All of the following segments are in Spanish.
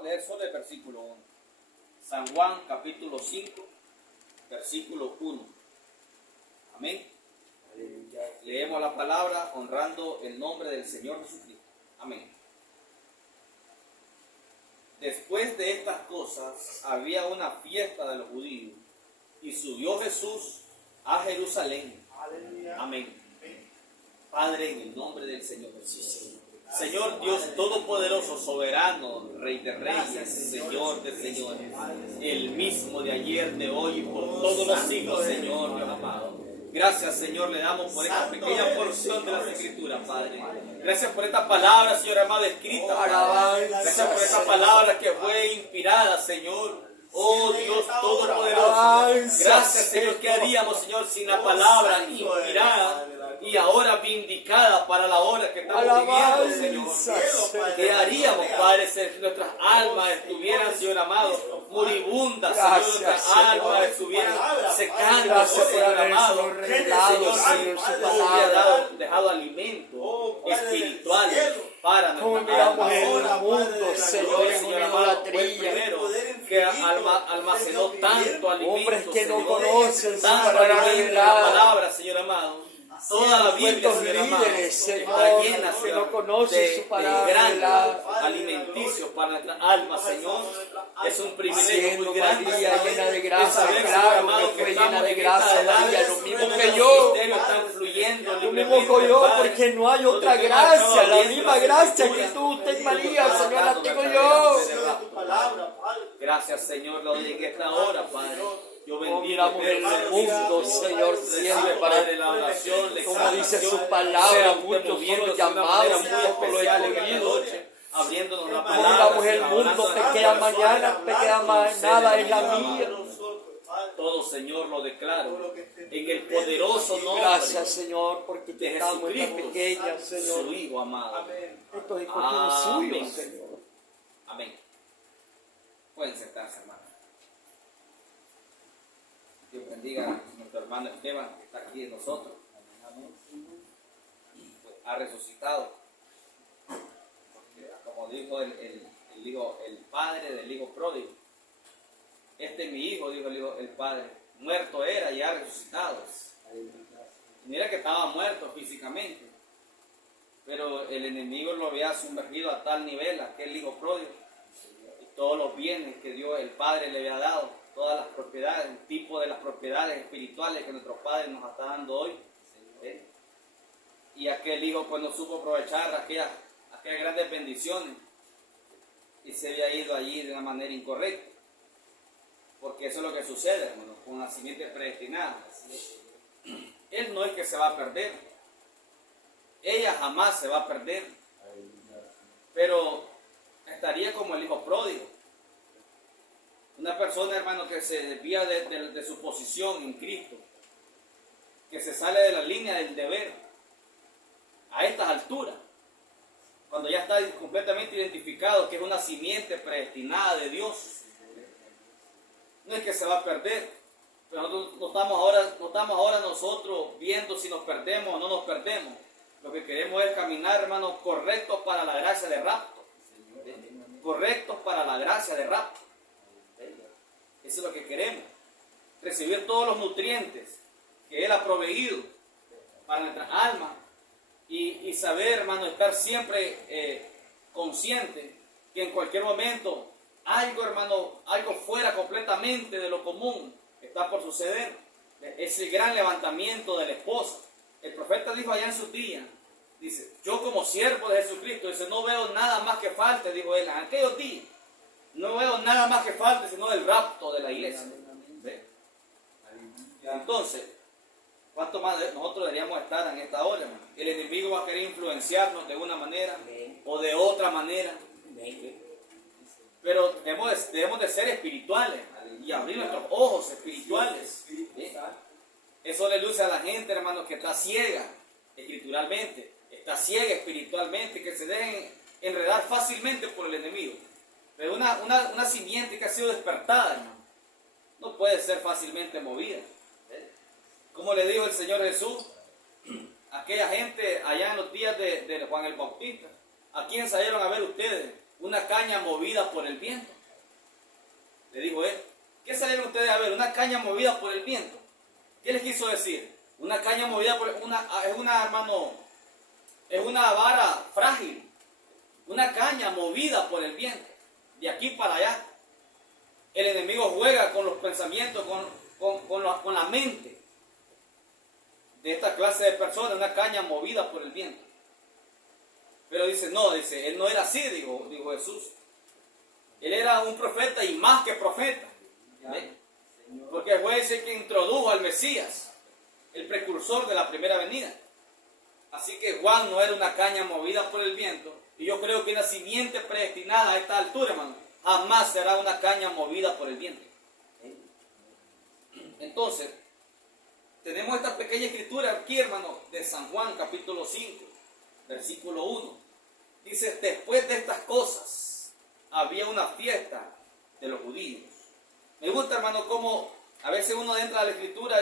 Vamos a leer solo el versículo 1. San Juan capítulo 5, versículo 1. Amén. Leemos la palabra honrando el nombre del Señor Jesucristo. Amén. Después de estas cosas había una fiesta de los judíos y subió Jesús a Jerusalén. Amén. Padre, en el nombre del Señor Jesús. Señor Dios Todopoderoso, soberano, Rey de Reyes, Señor de Señores, el mismo de ayer, de hoy y por todos los siglos, Señor Dios amado. Gracias, Señor, le damos por esta pequeña porción de las Escrituras, Padre. Gracias por esta palabra, Señor amado, escrita, Padre. Gracias por esta palabra que fue inspirada, Señor. Oh Dios Todopoderoso. Gracias, Señor, ¿qué haríamos, Señor, sin la palabra inspirada y ahora vindicada para la hora que estamos viviendo, Señor? ¿Qué haríamos, Padre, si nuestras almas estuvieran, Señor amado, moribundas, Señor, nuestras almas estuvieran secando, Señor amado? Señor, si dejado alimento espiritual para nuestra alma. El mundo, Señor, en una idolatría, que almacenó tanto alimento, hombres que no Señor, conocen tanto alimento, la palabra, Señor amado. Toda la Biblia, Señor amado, está llena, que no conocen su de palabra, grandes alimenticios para nuestra alma, Señor. Es un privilegio muy grande. María llena de gracia, saber, claro, amado, que fue estamos llena de en gracia, esta María, edad, lo mismo donde que los yo. ministerios están fluyendo Lo mismo libremente, que yo, Padre, porque no hay otra donde gracia, la viendo misma las gracia que Escrituras, tú, usted, María, está Señor, la dando tengo la yo. Gracias, Señor, lo doy en esta hora, Padre. Yo bendigo Miramos el mundo, Señor, siempre para la oración, la como dice su exaltación, palabra, sea muchos son moviéndose los de una manera llamados, muy pocos los especial en esta escogidos. noche, abriéndonos la Como palabra. miramos el Señor, mundo, hablando a pequeña nuestras mañana, personas. pequeña nada es la mía. Todo, Señor, lo declaro en el poderoso nombre Gracias, Señor, porque te de damos esta Jesucristo, pequeña, su Señor. Hijo amado. Estos escogidos Amén. suyos, Señor. Amén. Pueden sentarse, hermano. Dios bendiga a nuestro hermano Esteban, que está aquí en nosotros. Pues, ha resucitado. Porque, como dijo el padre del hijo pródigo, este es mi hijo, dijo el padre, muerto era y ha resucitado. Mira que estaba muerto físicamente, pero el enemigo lo había sumergido a tal nivel, aquel hijo pródigo, y todos los bienes que Dios, el Padre, le había dado, todas las propiedades, un tipo de las propiedades espirituales que nuestro Padre nos está dando hoy. ¿Sí? Y aquel hijo, cuando supo aprovechar aquellas grandes bendiciones, y se había ido allí de una manera incorrecta. Porque eso es lo que sucede, hermano, con la simiente predestinada. Él no es que se va a perder. Ella jamás se va a perder. Pero estaría como el hijo pródigo. Una persona, hermano, que se desvía de su posición en Cristo. Que se sale de la línea del deber. A estas alturas. Cuando ya está completamente identificado que es una simiente predestinada de Dios. No es que se va a perder, pero nosotros no estamos ahora nosotros viendo si nos perdemos o no nos perdemos. Lo que queremos es caminar, hermanos, correctos para la gracia de rapto. Correctos para la gracia de rapto. Eso es lo que queremos. Recibir todos los nutrientes que Él ha proveído para nuestras almas y saber, hermano, estar siempre consciente que en cualquier momento algo, hermano, algo fuera completamente de lo común está por suceder. Es el gran levantamiento de la esposa. El profeta dijo allá en sus días, dice, yo como siervo de Jesucristo, dice, no veo nada más que falte, dijo él, en aquellos días, no veo nada más que falte, sino el rapto de la iglesia. ¿Ve? Entonces, ¿cuánto más nosotros deberíamos estar en esta hora, hermano? El enemigo va a querer influenciarnos de una manera o de otra manera. Pero debemos de ser espirituales y abrir nuestros ojos espirituales. ¿Sí? Eso le luce a la gente, hermanos, que está ciega escrituralmente, está ciega espiritualmente, que se dejen enredar fácilmente por el enemigo. Pero una simiente que ha sido despertada, hermano, no puede ser fácilmente movida. ¿Sí? Como le dijo el Señor Jesús a aquella gente allá en los días de Juan el Bautista, ¿a quién salieron a ver ustedes? una caña movida por el viento. Le dijo él. ¿Qué salieron ustedes a ver? Una caña movida por el viento. ¿Qué les quiso decir? Una caña movida por es una vara frágil. Una caña movida por el viento. De aquí para allá. El enemigo juega con los pensamientos, con la mente de esta clase de personas, una caña movida por el viento. Pero dice, no, dice, él no era así, dijo Jesús. Él era un profeta y más que profeta. ¿Ve? Porque fue ese que introdujo al Mesías, el precursor de la primera venida. Así que Juan no era una caña movida por el viento. Y yo creo que una simiente predestinada a esta altura, hermano, jamás será una caña movida por el viento. Entonces, tenemos esta pequeña escritura aquí, hermano, de San Juan, capítulo 5, versículo 1. Dice, después de estas cosas, había una fiesta de los judíos. Me gusta, hermano, cómo a veces uno entra a la escritura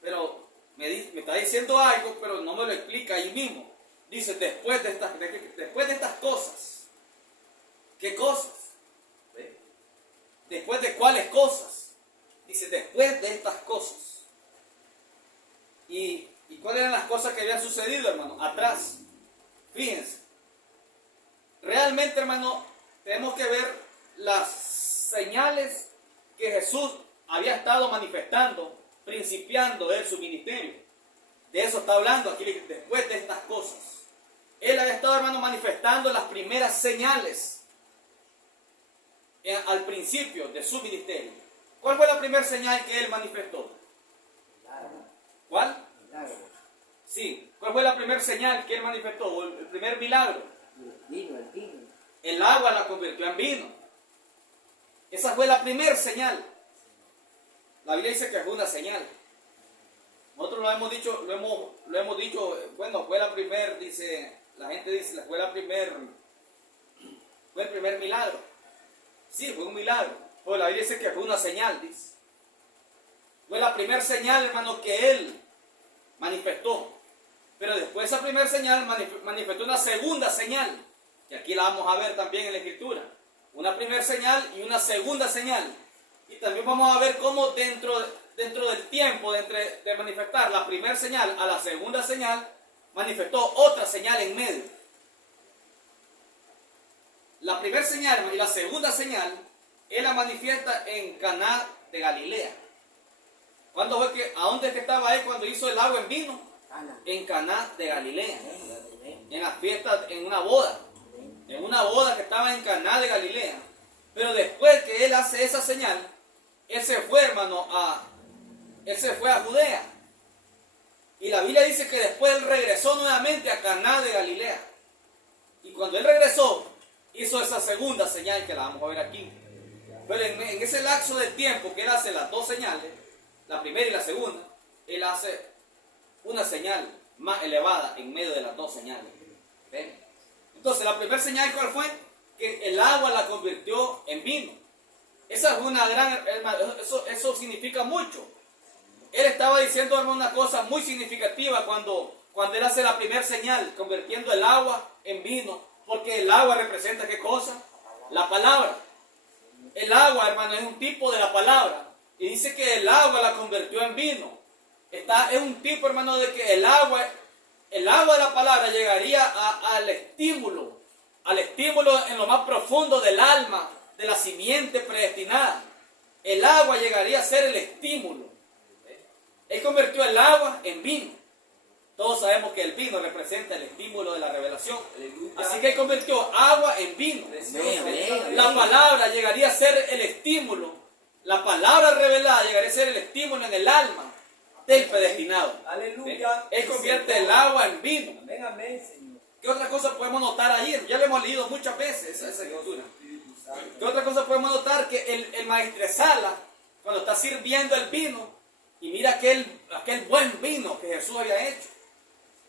pero me está diciendo algo, pero no me lo explica ahí mismo. Dice, después de estas cosas. ¿Qué cosas? ¿Después de cuáles cosas? Dice, después de estas cosas. ¿Y cuáles eran las cosas que habían sucedido, hermano? Atrás. Fíjense. Realmente, hermano, tenemos que ver las señales que Jesús había estado manifestando, principiando él su ministerio. De eso está hablando aquí, después de estas cosas. Él había estado, hermano, manifestando las primeras señales al principio de su ministerio. ¿Cuál fue la primera señal que él manifestó? ¿Cuál? Sí. ¿Cuál fue la primera señal que él manifestó? El primer milagro. El vino. El agua la convirtió en vino. Esa fue la primera señal. La Biblia dice que fue una señal. Nosotros lo hemos dicho, bueno, fue la primera, la gente dice, fue el primer milagro. Sí, fue un milagro. Pero la Biblia dice que fue una señal, dice. Fue la primera señal, hermano, que él manifestó. Pero después de esa primera señal manifestó una segunda señal. Y aquí la vamos a ver también en la Escritura. Una primera señal y una segunda señal. Y también vamos a ver cómo dentro del tiempo de manifestar la primera señal a la segunda señal, manifestó otra señal en medio. La primera señal y la segunda señal, él la manifiesta en Caná de Galilea. ¿Cuándo fue que, a dónde es que estaba él cuando hizo el agua en vino? En Caná de Galilea. En la fiesta, en una boda. En una boda que estaba en Caná de Galilea. Pero después que él hace esa señal, él se fue, hermano, él se fue a Judea. Y la Biblia dice que después él regresó nuevamente a Caná de Galilea. Y cuando él regresó, hizo esa segunda señal que la vamos a ver aquí. Pero en ese lapso de tiempo que él hace las dos señales, la primera y la segunda, él hace una señal más elevada en medio de las dos señales. ¿Ven? Entonces, la primera señal, ¿cuál fue? Que el agua la convirtió en vino. Esa es una gran, eso significa mucho. Él estaba diciendo, hermano, una cosa muy significativa cuando él hace la primera señal, convirtiendo el agua en vino. Porque el agua representa, ¿qué cosa? La palabra. El agua, hermano, es un tipo de la palabra. Y dice que el agua la convirtió en vino. Es un tipo, hermano, de que el agua de la palabra llegaría al estímulo en lo más profundo del alma, de la simiente predestinada. El agua llegaría a ser el estímulo. Él convirtió el agua en vino. Todos sabemos que el vino representa el estímulo de la revelación. Así que él convirtió agua en vino. La palabra llegaría a ser el estímulo. La palabra revelada llegaría a ser el estímulo en el alma del predestinado. Aleluya. Él convierte el agua en vino. Amén, amén, Señor. ¿Qué otra cosa podemos notar ahí? Ya lo hemos leído muchas veces esa escritura. ¿Qué otra cosa podemos notar? Que el maestresala, cuando está sirviendo el vino, y mira aquel buen vino que Jesús había hecho,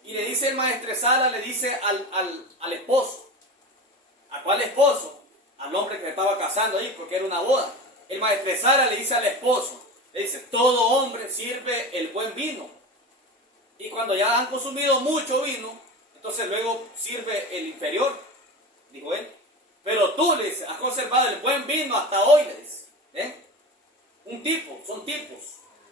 y le dice el maestresala, le dice al esposo. ¿A cuál esposo? Al hombre que se estaba casando ahí, porque era una boda. El maestresala le dice al esposo, le dice, todo hombre sirve el buen vino. Y cuando ya han consumido mucho vino, entonces luego sirve el inferior, dijo él. Pero tú, le dice, has conservado el buen vino hasta hoy, le dice. Un tipo, son tipos.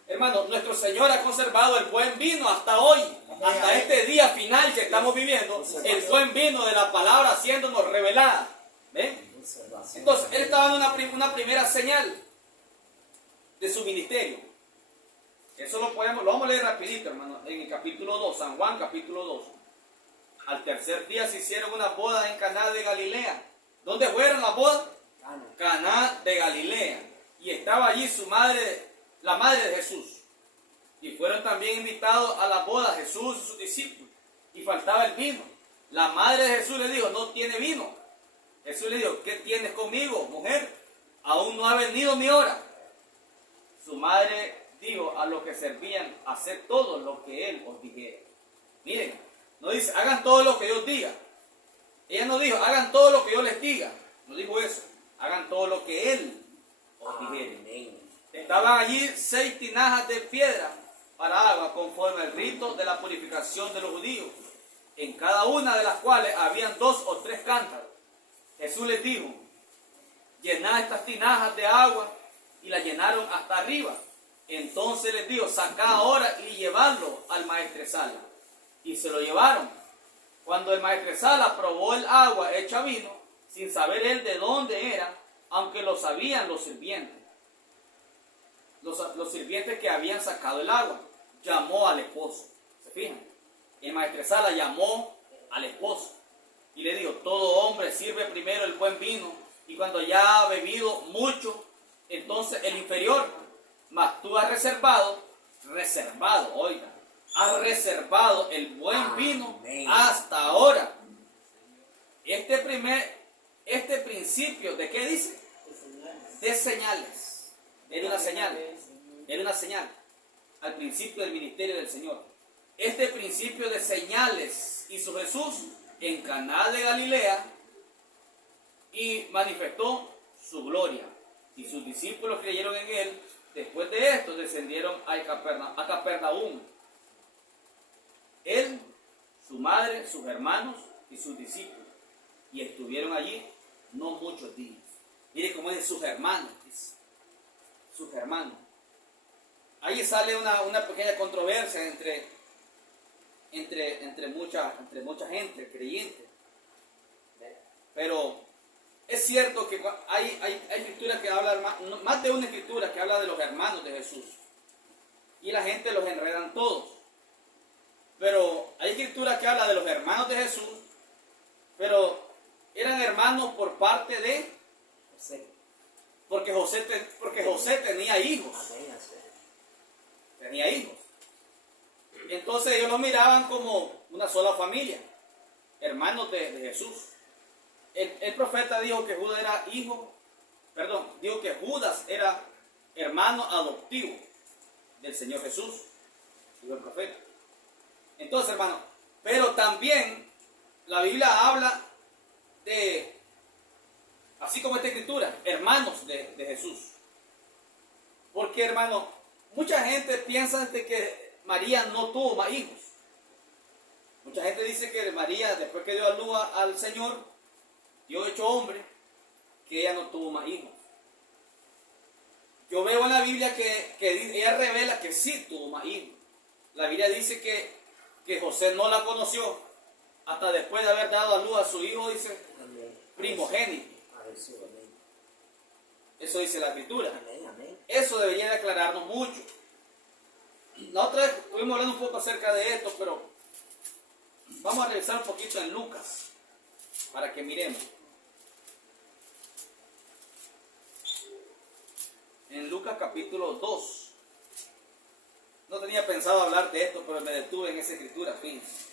Hermano, nuestro Señor ha conservado el buen vino hasta hoy, hasta este día final que estamos viviendo, el buen vino de la palabra haciéndonos revelada. ¿Ven? Entonces, Él estaba dando una primera señal de su ministerio. Eso lo vamos a leer rapidito, hermano, en el capítulo 2, San Juan capítulo 2. Al tercer día se hicieron unas bodas en Caná de Galilea. ¿Dónde fueron las bodas? Caná de Galilea. Y estaba allí su madre, la madre de Jesús. Y fueron también invitados a la boda Jesús y sus discípulos. Y faltaba el vino. La madre de Jesús le dijo, no tiene vino. Jesús le dijo, ¿qué tienes conmigo, mujer? Aún no ha venido mi hora. Su madre dijo a los que servían, hacer todo lo que Él os dijera. Miren, no dice, hagan todo lo que yo os diga. Ella no dijo, hagan todo lo que yo les diga. No dijo eso. Hagan todo lo que Él os dijera. Estaban allí 6 tinajas de piedra para agua, conforme al rito de la purificación de los judíos, en cada una de las cuales habían 2 o 3 cántaros. Jesús les dijo, llenad estas tinajas de agua, y la llenaron hasta arriba. Entonces les dijo, sacad ahora y llevadlo al maestresala. Y se lo llevaron. Cuando el maestresala probó el agua hecha vino, sin saber él de dónde era, aunque lo sabían los sirvientes. Los sirvientes que habían sacado el agua, llamó al esposo. ¿Se fijan? El maestresala llamó al esposo y le dijo, todo hombre sirve primero el buen vino, y cuando ya ha bebido mucho, entonces el inferior. Mas tú has reservado, oiga, has reservado el buen vino hasta ahora. Este principio, ¿de qué dice? De señales. Era una señal al principio del ministerio del Señor. Este principio de señales hizo Jesús en Caná de Galilea y manifestó su gloria. Y sus discípulos creyeron en él. Después de esto descendieron a Capernaum. Él, su madre, sus hermanos y sus discípulos. Y estuvieron allí no muchos días. Mire cómo dice sus hermanos. Sus hermanos. Ahí sale una pequeña controversia entre mucha gente creyente. Pero es cierto que hay escrituras que hablan, más de una escritura que habla de los hermanos de Jesús. Y la gente los enredan todos. Pero hay escrituras que hablan de los hermanos de Jesús, pero eran hermanos por parte de José. Porque José tenía hijos. Tenía hijos. Entonces ellos lo miraban como una sola familia, hermanos de Jesús. El profeta dijo que Judas era hermano adoptivo del Señor Jesús, dijo el profeta. Entonces, hermano, pero también la Biblia habla de, así como esta escritura, hermanos de Jesús. Porque, hermano, mucha gente piensa de que María no tuvo más hijos. Mucha gente dice que María, después que dio a luz al Señor, Dios hecho hombre, que ella no tuvo más hijos. Yo veo en la Biblia que ella revela que sí tuvo más hijos. La Biblia dice que José no la conoció hasta después de haber dado a luz a su hijo, dice, primogénito. Eso dice la escritura. Eso debería de aclararnos mucho. La otra vez estuvimos hablando un poco acerca de esto, pero vamos a revisar un poquito en Lucas para que miremos. En Lucas capítulo 2. No tenía pensado hablar de esto, pero me detuve en esa escritura, fíjense.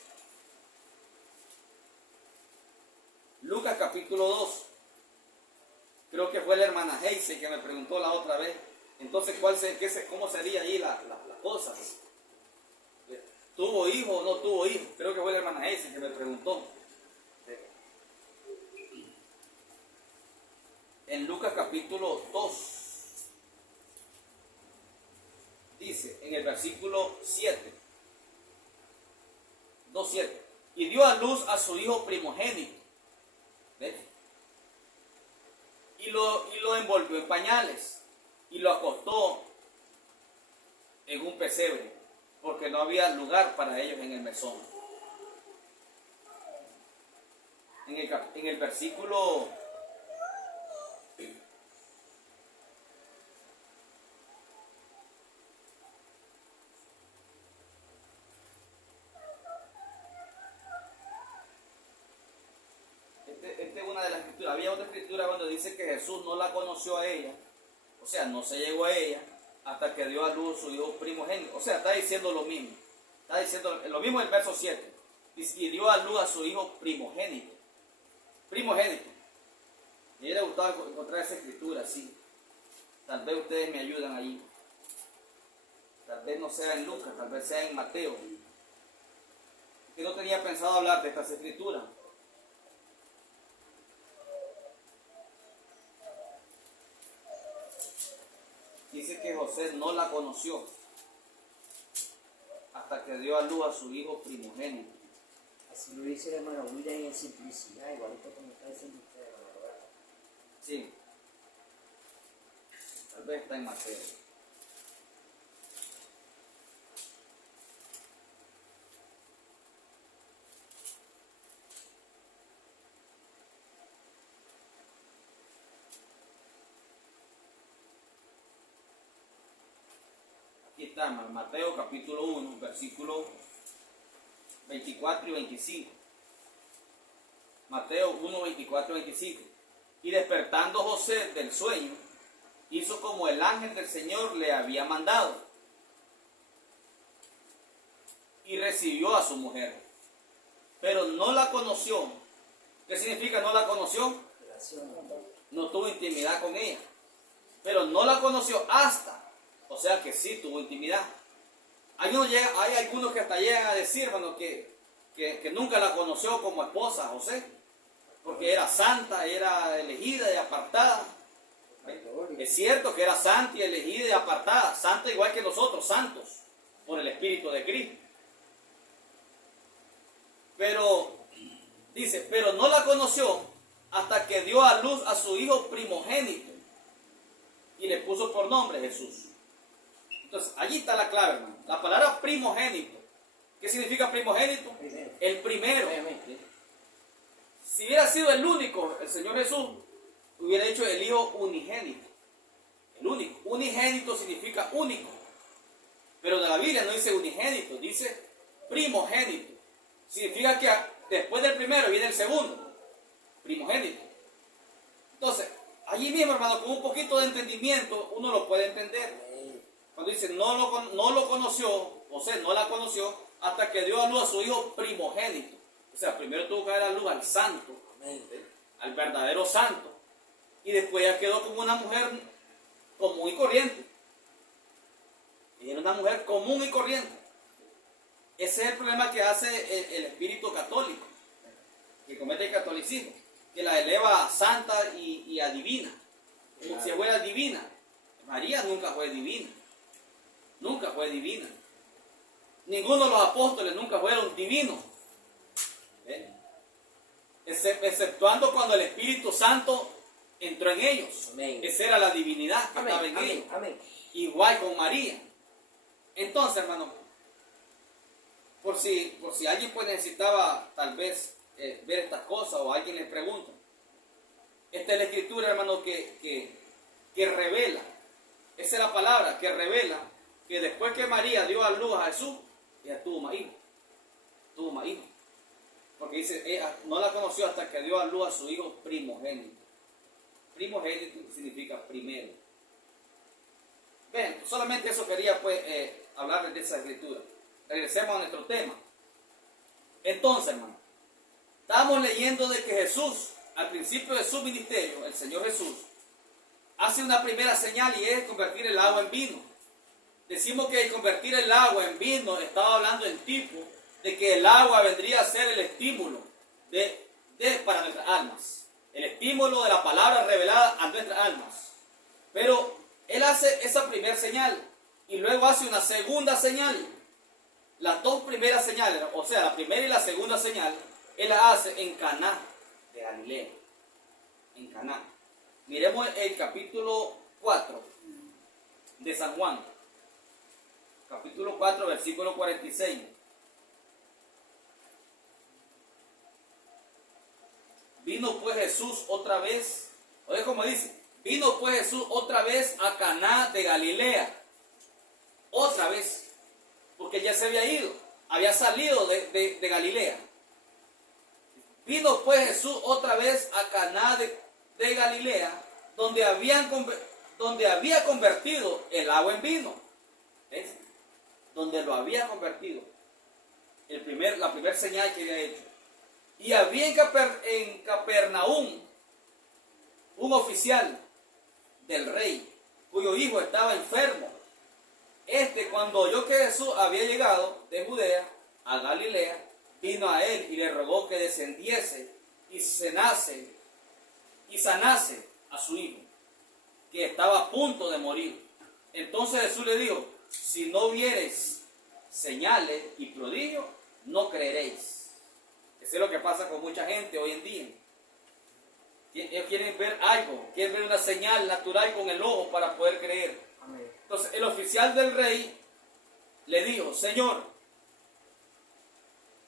Lucas capítulo 2. Creo que fue la hermana Heise que me preguntó la otra vez. Entonces, ¿cómo sería ahí la cosa? ¿Tuvo hijo o no tuvo hijo? Creo que fue la hermana Heise que me preguntó. En Lucas capítulo 2. Dice en el versículo 7, 2:7, y dio a luz a su hijo primogénito. ¿Ves? lo envolvió en pañales y lo acostó en un pesebre, porque no había lugar para ellos en el mesón. En el versículo esta es una de las escrituras. Había otra escritura cuando dice que Jesús no la conoció a ella, o sea, no se llegó a ella hasta que dio a luz su hijo primogénito. O sea, está diciendo lo mismo. Está diciendo lo mismo en el verso 7. Y dio a luz a su hijo primogénito. Primogénito. Me hubiera gustado encontrar esa escritura, sí. Tal vez ustedes me ayudan ahí. Tal vez no sea en Lucas, tal vez sea en Mateo. Que no tenía pensado hablar de estas escrituras. Dice que José no la conoció hasta que dio a luz a su hijo primogénito. Así lo dice el hermano William en simplicidad, igualito como está diciendo usted, hermano, ¿verdad? Sí. Tal vez está en Mateo. Aquí está, Mateo capítulo 1, versículos 24 y 25. Mateo 1, 24 y 25. Y despertando José del sueño, hizo como el ángel del Señor le había mandado, y recibió a su mujer, pero no la conoció. ¿Qué significa no la conoció? No tuvo intimidad con ella, pero no la conoció hasta, o sea que sí tuvo intimidad. Hay algunos que hasta llegan a decir, hermano, que nunca la conoció como esposa, José, porque era santa, era elegida y apartada. Es cierto que era santa y elegida y apartada, santa igual que nosotros, santos, por el Espíritu de Cristo. Pero, dice, pero no la conoció hasta que dio a luz a su hijo primogénito y le puso por nombre Jesús. Entonces, allí está la clave, hermano. La palabra primogénito. ¿Qué significa primogénito? El primero. Si hubiera sido el único, el Señor Jesús hubiera dicho el hijo unigénito. El único. Unigénito significa único. Pero de la Biblia no dice unigénito, dice primogénito. Significa que después del primero viene el segundo. Primogénito. Entonces, allí mismo, hermano, con un poquito de entendimiento, uno lo puede entender. Cuando dice no lo conoció, José no la conoció hasta que dio a luz a su hijo primogénito. O sea, primero tuvo que dar a luz al santo, al verdadero santo. Y después ya quedó como una mujer común y corriente. Y era una mujer común y corriente. Ese es el problema que hace el espíritu católico, que comete el catolicismo, que la eleva a santa y a divina. Como si fuera divina. María nunca fue divina. Nunca fue divina. Ninguno de los apóstoles nunca fueron divinos. Exceptuando cuando el Espíritu Santo entró en ellos. Amén. Esa era la divinidad que estaba en ellos. Amén. Igual con María. Entonces, hermano, por si alguien pues necesitaba tal vez ver estas cosas o alguien le pregunta, esta es la escritura, hermano, que revela. Esa es la palabra que revela que después que María dio a luz a Jesús, ella tuvo más hijos. Tuvo más hijos. Porque dice, ella no la conoció hasta que dio a luz a su hijo primogénito. Primogénito significa primero. Ven, solamente eso quería pues hablarles de esa escritura. Regresemos a nuestro tema. Entonces, hermano, estamos leyendo de que Jesús, al principio de su ministerio, el Señor Jesús, hace una primera señal y es convertir el agua en vino. Decimos que convertir el agua en vino estaba hablando en tipo de que el agua vendría a ser el estímulo para nuestras almas. El estímulo de la palabra revelada a nuestras almas. Pero Él hace esa primera señal y luego hace una segunda señal. Las dos primeras señales, o sea, la primera y la segunda señal, Él la hace en Caná de Galilea. En Caná. Miremos el capítulo 4 de San Juan. Capítulo 4, versículo 46. Vino pues Jesús otra vez, oye como dice, vino pues Jesús otra vez a Caná de Galilea. Otra vez, porque ya se había ido, había salido de Galilea. Vino pues Jesús otra vez a Caná de Galilea, donde había convertido el agua en vino. ¿Ves? Donde lo había convertido. La primera señal que había hecho. Y había en Capernaum un oficial del rey, cuyo hijo estaba enfermo. Cuando oyó que Jesús había llegado de Judea a Galilea, vino a él y le rogó que descendiese y sanase a su hijo, que estaba a punto de morir. Entonces Jesús le dijo: si no viereis señales y prodigios, no creeréis. Eso es lo que pasa con mucha gente hoy en día. Ellos quieren ver algo, quieren ver una señal natural con el ojo para poder creer. Amén. Entonces el oficial del rey le dijo: Señor,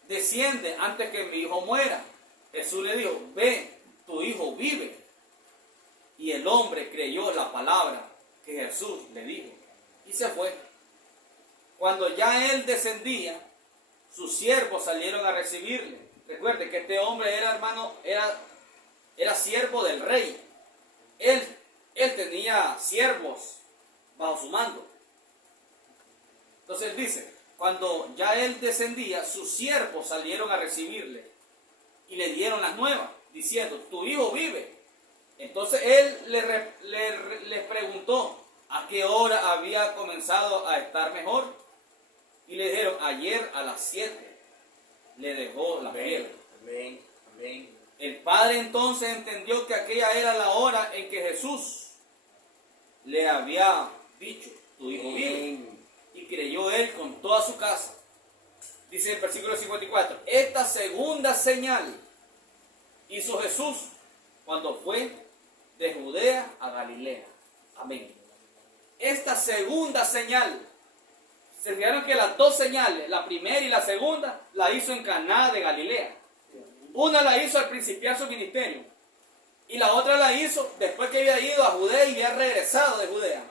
desciende antes que mi hijo muera. Jesús le dijo: ve, tu hijo vive. Y el hombre creyó la palabra que Jesús le dijo y se fue. Cuando ya él descendía, sus siervos salieron a recibirle. Recuerde que este hombre era siervo del rey. Él tenía siervos bajo su mando. Entonces dice, cuando ya él descendía, sus siervos salieron a recibirle y le dieron las nuevas, diciendo: tu hijo vive. Entonces él les preguntó a qué hora había comenzado a estar mejor, y le dijeron: ayer a las 7 le dejó la fiebre. Amén. Amén. El padre entonces entendió que aquella era la hora en que Jesús le había dicho: tu hijo vive. Y creyó él con toda su casa. Dice el versículo 54: esta segunda señal hizo Jesús cuando fue de Judea a Galilea. Amén. Esta segunda señal, se fijaron que las dos señales, la primera y la segunda, la hizo en Caná de Galilea. Una la hizo al principiar su ministerio, y la otra la hizo después que había ido a Judea y había regresado de Judea.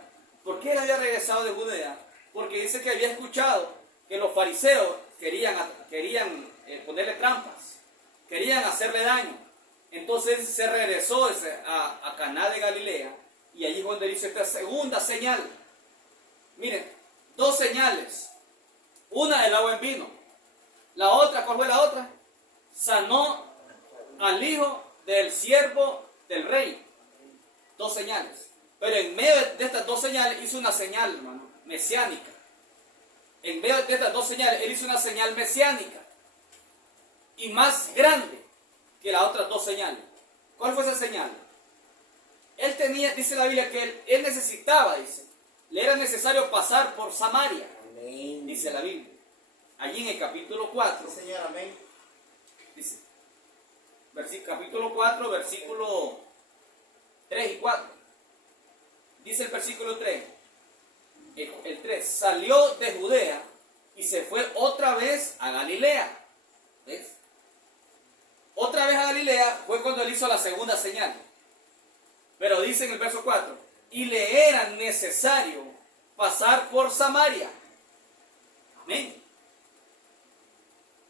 ¿Por qué él había regresado de Judea? Porque dice que había escuchado que los fariseos querían ponerle trampas, querían hacerle daño. Entonces se regresó a Caná de Galilea, y allí es donde dice esta segunda señal. Miren, dos señales. Una, el agua en vino. La otra, ¿cuál fue la otra? Sanó al hijo del siervo del rey. Dos señales. Pero en medio de estas dos señales hizo una señal, hermano, mesiánica. En medio de estas dos señales, él hizo una señal mesiánica y más grande que las otras dos señales. ¿Cuál fue esa señal? Él tenía, dice la Biblia, que él necesitaba, le era necesario pasar por Samaria. Amén. Dice la Biblia. Allí en el capítulo 4. Sí, Señor, amén. Dice, capítulo 4, versículo 3 y 4. Dice el versículo 3. El 3. Salió de Judea y se fue otra vez a Galilea. ¿Ves? Otra vez a Galilea fue cuando él hizo la segunda señal. Pero dice en el verso 4, y le era necesario pasar por Samaria. Amén.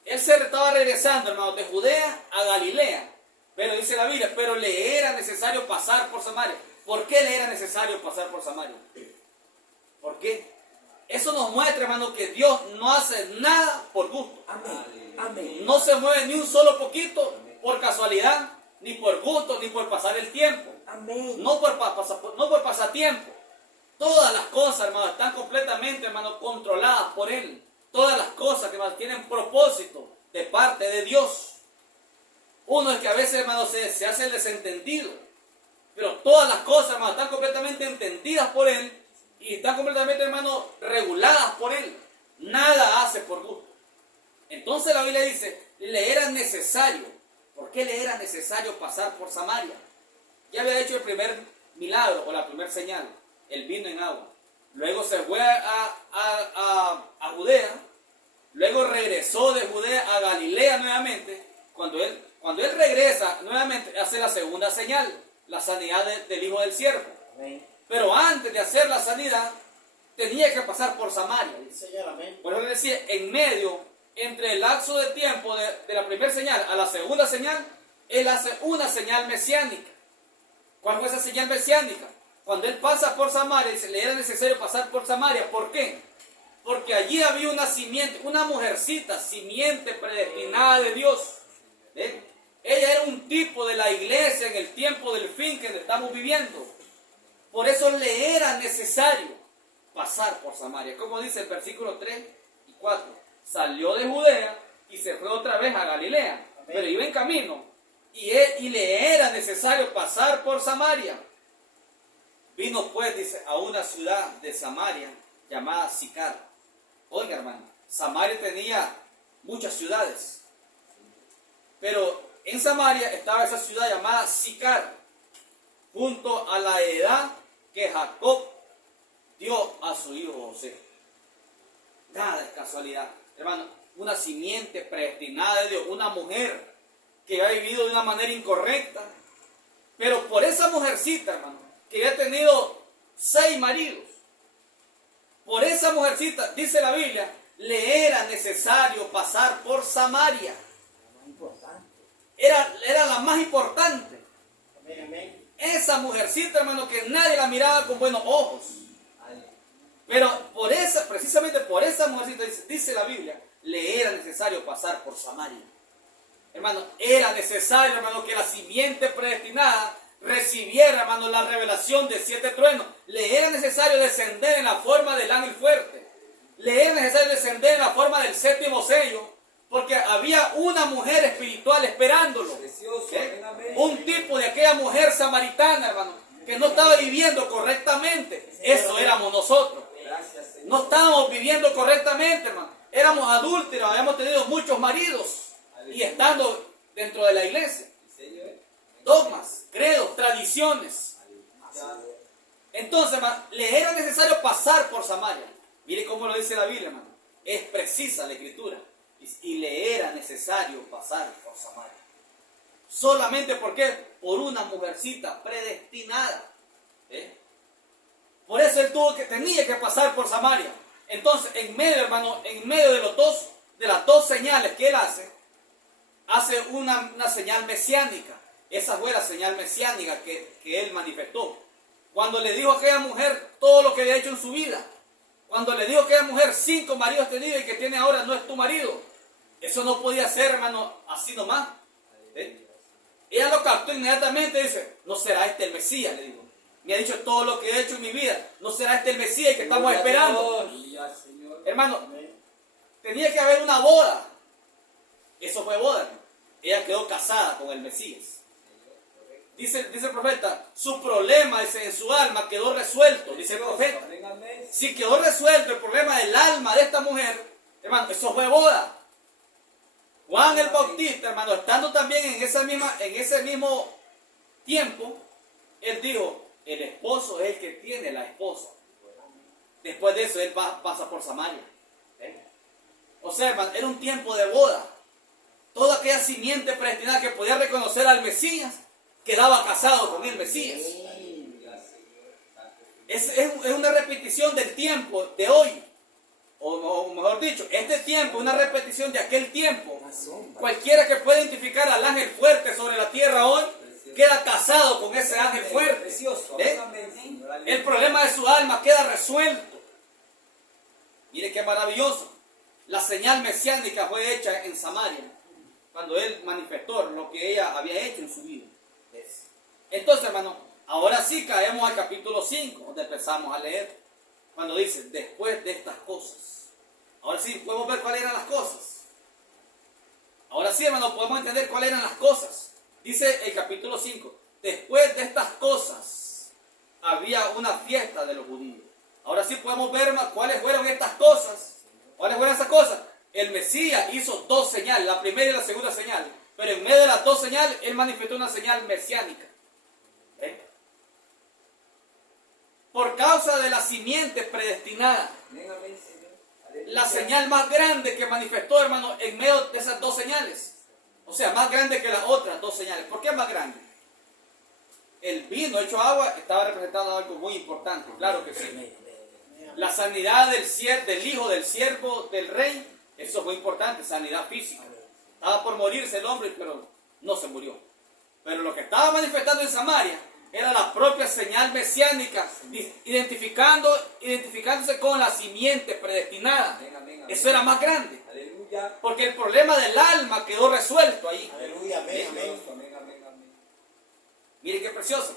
Él se estaba regresando, hermanos, de Judea a Galilea. Pero dice la Biblia, pero le era necesario pasar por Samaria. ¿Por qué le era necesario pasar por Samaria? ¿Por qué? Eso nos muestra, hermano, que Dios no hace nada por gusto. Amén. Amén. No se mueve ni un solo poquito por casualidad, ni por gusto, ni por pasar el tiempo. Amén. No por pasatiempo. Todas las cosas, hermano, están completamente, hermano, controladas por Él. Todas las cosas, hermano, tienen propósito de parte de Dios. Uno es que a veces, hermano, se hace el desentendido. Pero todas las cosas, hermano, están completamente entendidas por Él y están completamente, hermano, reguladas por Él. Nada hace por gusto. Entonces la Biblia dice, le era necesario. ¿Por qué le era necesario pasar por Samaria? ya había hecho el primer milagro o la primera señal, el vino en agua. Luego se fue a Judea, luego regresó de Judea a Galilea nuevamente. Cuando él regresa nuevamente, hace la segunda señal, la sanidad del hijo del siervo. Amén. Pero antes de hacer la sanidad, tenía que pasar por Samaria. Señor, amén. Por eso le decía, en medio, entre el lapso de tiempo de la primera señal a la segunda señal, él hace una señal mesiánica. ¿Cuál fue esa señal mesiánica? Cuando él pasa por Samaria, dice, le era necesario pasar por Samaria. ¿Por qué? Porque allí había una simiente, una mujercita, simiente predestinada de Dios. ¿Eh? Ella era un tipo de la iglesia en el tiempo del fin que estamos viviendo. Por eso le era necesario pasar por Samaria. Como dice el versículo 3 y 4. Salió de Judea y se fue otra vez a Galilea. Amén. Pero iba en camino y le era necesario pasar por Samaria. Vino pues, dice, a una ciudad de Samaria llamada Sicar. Oiga, hermano, Samaria tenía muchas ciudades. Pero en Samaria estaba esa ciudad llamada Sicar, junto a la heredad que Jacob dio a su hijo José. Nada es casualidad. Hermano, una simiente predestinada de Dios, una mujer que ha vivido de una manera incorrecta. Pero por esa mujercita, hermano, que había tenido 6 maridos, por esa mujercita, dice la Biblia, le era necesario pasar por Samaria. Era la más importante. Amén, amén. Esa mujercita, hermano, que nadie la miraba con buenos ojos. Pero precisamente por esa mujercita, dice la Biblia, le era necesario pasar por Samaria. Hermano, era necesario, hermano, que la simiente predestinada recibiera, hermano, la revelación de 7 truenos. Le era necesario descender en la forma del ángel fuerte. Le era necesario descender en la forma del 7º sello, porque había una mujer espiritual esperándolo. Un tipo de aquella mujer samaritana, hermano, que no estaba viviendo correctamente. Eso éramos nosotros. No estábamos viviendo correctamente, hermano. Éramos adúlteros, habíamos tenido muchos maridos y estando dentro de la iglesia. Dogmas, credos, tradiciones. Entonces, hermano, le era necesario pasar por Samaria. Mire cómo lo dice la Biblia, hermano. Es precisa la escritura. Y le era necesario pasar por Samaria. Solamente porque por una mujercita predestinada. Por eso él tenía que pasar por Samaria. Entonces, en medio, hermano, en medio de las dos señales que él hace una señal mesiánica. Esa fue la señal mesiánica que él manifestó. Cuando le dijo a aquella mujer todo lo que había hecho en su vida. Cuando le dijo a aquella mujer 5 maridos tenidos y que tiene ahora no es tu marido. Eso no podía ser, hermano, así nomás. Ella lo captó inmediatamente y dice, no será este el Mesías, le dijo. Me ha dicho todo lo que he hecho en mi vida. No será este el Mesías que estamos esperando. Hermano, tenía que haber una boda. Eso fue boda, hermano. Ella quedó casada con el Mesías. Dice el profeta, su problema en su alma quedó resuelto, dice el profeta. Si quedó resuelto el problema del alma de esta mujer, hermano, eso fue boda. Juan el Bautista, hermano, estando también en ese mismo tiempo, él dijo, el esposo es el que tiene la esposa. Después de eso, él pasa por Samaria. O sea, hermano, era un tiempo de boda. Toda aquella simiente predestinada que podía reconocer al Mesías, quedaba casado con el Mesías. Es una repetición del tiempo de hoy. O mejor dicho, este tiempo es una repetición de aquel tiempo. Cualquiera que pueda identificar al ángel fuerte sobre la tierra hoy, queda casado con ese ángel fuerte. El problema de su alma queda resuelto. Mire qué maravilloso. La señal mesiánica fue hecha en Samaria, cuando él manifestó lo que ella había hecho en su vida. Entonces, hermano, ahora sí caemos al capítulo 5, donde empezamos a leer, cuando dice, después de estas cosas. Ahora sí podemos ver cuáles eran las cosas. Ahora sí, hermano, podemos entender cuáles eran las cosas. Dice el capítulo 5, después de estas cosas, había una fiesta de los judíos. Ahora sí podemos ver, hermano, cuáles fueron estas cosas. ¿Cuáles fueron esas cosas? El Mesías hizo 2 señales, la primera y la segunda señal. Pero en medio de las 2 señales, él manifestó una señal mesiánica. por causa de la simiente predestinada. Amén, amén, Señor. Aleluya. La señal más grande que manifestó, hermano, en medio de esas dos señales. O sea, más grande que las otras dos señales. ¿Por qué más grande? El vino hecho agua estaba representando algo muy importante, claro que sí. Amén, amén. La sanidad del hijo, del siervo, del rey, eso es muy importante, sanidad física. Estaba por morirse el hombre, pero no se murió. Pero lo que estaba manifestando en Samaria era la propia señal mesiánica, identificándose con la simiente predestinada. Amén, amén, amén. Eso era más grande, Aleluya. porque el problema del alma quedó resuelto ahí. Aleluya, amén, amén. Amén, amén, amén. Miren qué precioso.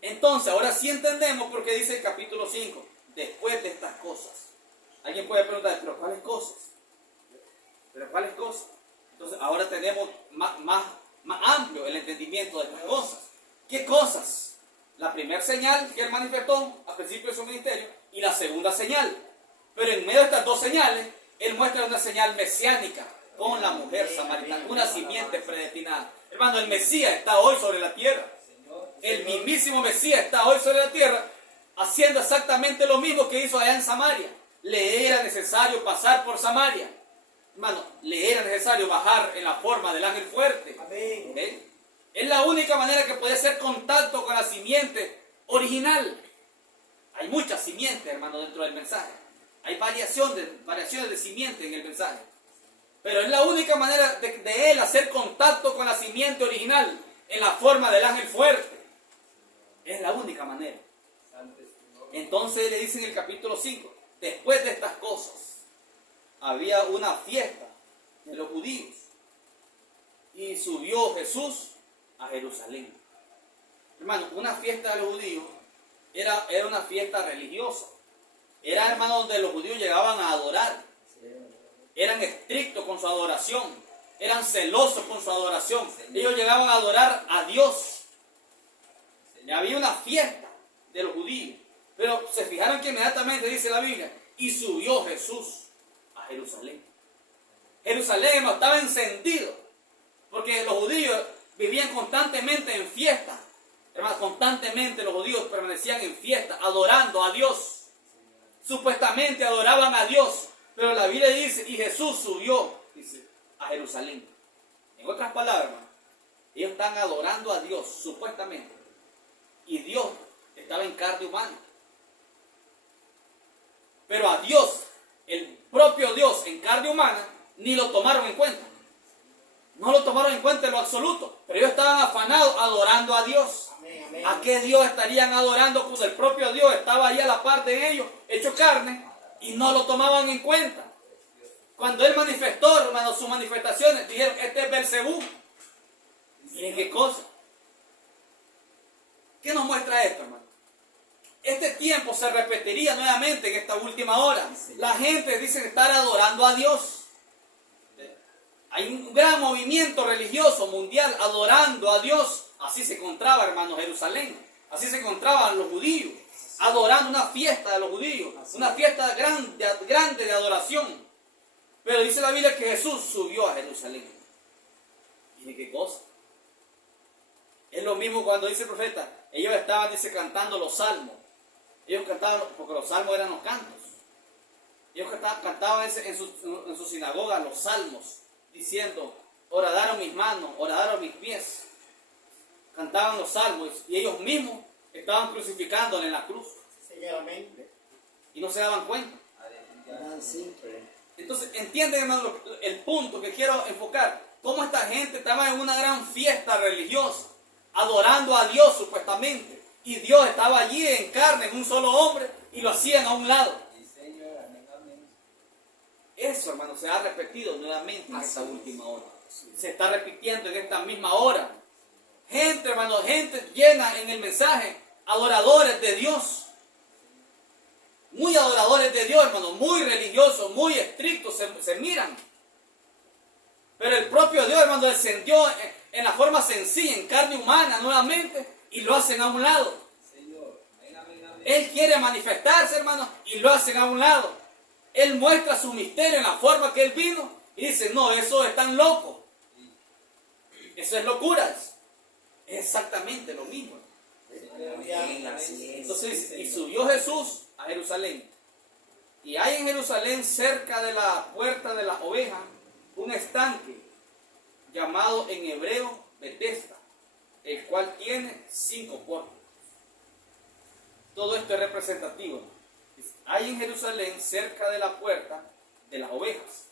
Entonces, ahora sí entendemos por qué dice el capítulo 5, después de estas cosas. Alguien puede preguntar, ¿pero cuáles cosas? ¿Pero cuáles cosas? Entonces, ahora tenemos más amplio el entendimiento de estas cosas. ¿Qué cosas? La primera señal que él manifestó al principio de su ministerio y la segunda señal. Pero en medio de estas dos señales, él muestra una señal mesiánica con la mujer samaritana, una simiente predestinada. Hermano, el Mesías está hoy sobre la tierra. El mismísimo Mesías está hoy sobre la tierra haciendo exactamente lo mismo que hizo allá en Samaria. Le era necesario pasar por Samaria. Hermano, le era necesario bajar en la forma del ángel fuerte. Amén. ¿Okay? Es la única manera que puede hacer contacto con la simiente original. Hay muchas simientes, hermano, dentro del mensaje. Hay variaciones de simiente en el mensaje. Pero es la única manera de él hacer contacto con la simiente original en la forma del ángel fuerte. Es la única manera. Entonces le dice en el capítulo 5, después de estas cosas, había una fiesta de los judíos y subió Jesús a Jerusalén. Hermano, una fiesta de los judíos era una fiesta religiosa. Era, hermano, donde los judíos llegaban a adorar. Eran estrictos con su adoración. Eran celosos con su adoración. Ellos llegaban a adorar a Dios. Y había una fiesta de los judíos. Pero se fijaron que inmediatamente dice la Biblia, y subió Jesús a Jerusalén. Jerusalén estaba encendido, porque los judíos vivían constantemente en fiesta. Hermano, constantemente los judíos permanecían en fiesta, adorando a Dios. Supuestamente adoraban a Dios, pero la Biblia dice, y Jesús subió, dice, a Jerusalén. En otras palabras, hermano, ellos están adorando a Dios, supuestamente. Y Dios estaba en carne humana. Pero a Dios, el propio Dios en carne humana, ni lo tomaron en cuenta. No lo tomaron en cuenta en lo absoluto. Pero ellos estaban afanados adorando a Dios. Amén, amén. ¿A qué Dios estarían adorando? Pues el propio Dios estaba ahí a la par de ellos, hecho carne, y no lo tomaban en cuenta. Cuando Él manifestó, hermano, sus manifestaciones, dijeron, este es Belcebú. Miren qué cosa. ¿Qué nos muestra esto, hermano? Este tiempo se repetiría nuevamente en esta última hora. La gente dice estar adorando a Dios. Hay un gran movimiento religioso mundial adorando a Dios. Así se encontraba, hermano, Jerusalén. Así se encontraban los judíos, adorando una fiesta de los judíos. Una fiesta grande de adoración. Pero dice la Biblia que Jesús subió a Jerusalén. Miren qué cosa. Es lo mismo cuando dice el profeta, ellos estaban, dice, cantando los salmos. Ellos cantaban, porque los salmos eran los cantos. Ellos cantaban en su sinagoga los salmos, diciendo, horadaron mis manos, horadaron mis pies. Cantaban los salmos y ellos mismos estaban crucificándole en la cruz. Señor, amén. Y no se daban cuenta. Tan simple. Entonces, entienden, hermano, el punto que quiero enfocar. Cómo esta gente estaba en una gran fiesta religiosa, adorando a Dios supuestamente. Y Dios estaba allí en carne, en un solo hombre, y lo hacían a un lado. Eso, hermano, se ha repetido nuevamente en esta última hora. Se está repitiendo en esta misma hora. Gente, hermano, gente llena en el mensaje, adoradores de Dios. Muy adoradores de Dios, hermano, muy religiosos, muy estrictos, se miran. Pero el propio Dios, hermano, descendió en la forma sencilla, en carne humana nuevamente, y lo hacen a un lado. Él quiere manifestarse, hermano, y lo hacen a un lado. Él muestra su misterio en la forma que Él vino, y dice, no, eso es tan loco. Eso es locura. Es exactamente lo mismo. Amén, así es. Entonces, y subió Jesús a Jerusalén. Y hay en Jerusalén, cerca de la puerta de las ovejas, un estanque llamado en hebreo Betesda, el cual tiene 5 puertas. Todo esto es representativo. Hay en Jerusalén, cerca de la puerta de las ovejas,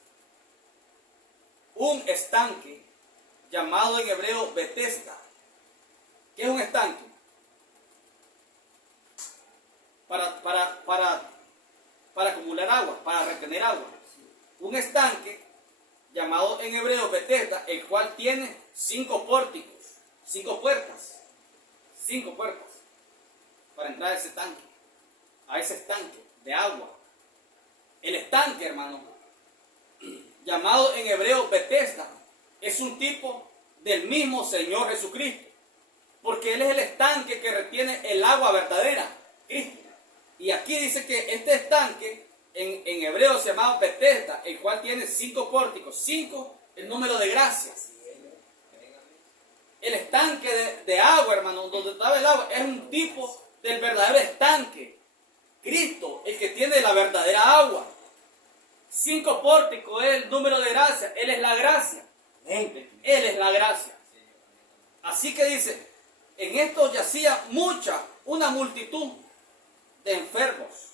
un estanque llamado en hebreo Betesda. ¿Qué es un estanque? Para acumular agua, para retener agua. Un estanque llamado en hebreo Betesda, el cual tiene 5 pórticos, 5 puertas, 5 puertas para entrar a ese tanque, a ese estanque de agua. El estanque, hermano, llamado en hebreo Betesda, es un tipo del mismo Señor Jesucristo, porque Él es el estanque que retiene el agua verdadera, Cristo. Y aquí dice que este estanque en hebreo se llama Betesda, el cual tiene 5 pórticos, 5 el número de gracias. El estanque de agua, hermano, donde estaba el agua, es un tipo del verdadero estanque. Cristo, el que tiene la verdadera agua. 5 pórticos es el número de gracia. Él es la gracia. Él es la gracia. Así que dice, en esto yacía una multitud de enfermos.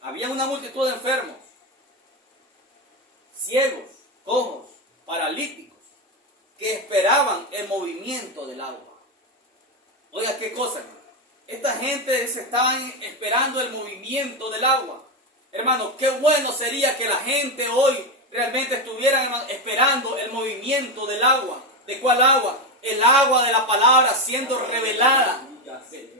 Había una multitud de enfermos, ciegos, cojos, paralíticos, que esperaban el movimiento del agua. Oiga, qué cosa, hermano. Esta gente se estaban esperando el movimiento del agua. Hermano, qué bueno sería que la gente hoy realmente estuviera, hermano, esperando el movimiento del agua. ¿De cuál agua? El agua de la palabra siendo revelada.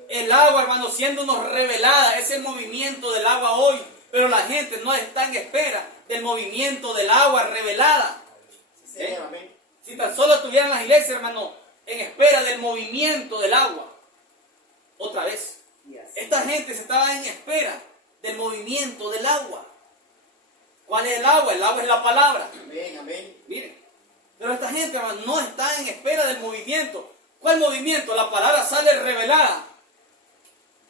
El agua, hermano, siéndonos revelada. Es el movimiento del agua hoy. Pero la gente no está en espera del movimiento del agua revelada. Si tan solo estuvieran las iglesias, hermano, en espera del movimiento del agua. Otra vez. Esta gente se estaba en espera del movimiento del agua. ¿Cuál es el agua? El agua es la palabra. Amén, amén. Miren. Pero esta gente, hermano, no está en espera del movimiento. ¿Cuál movimiento? La palabra sale revelada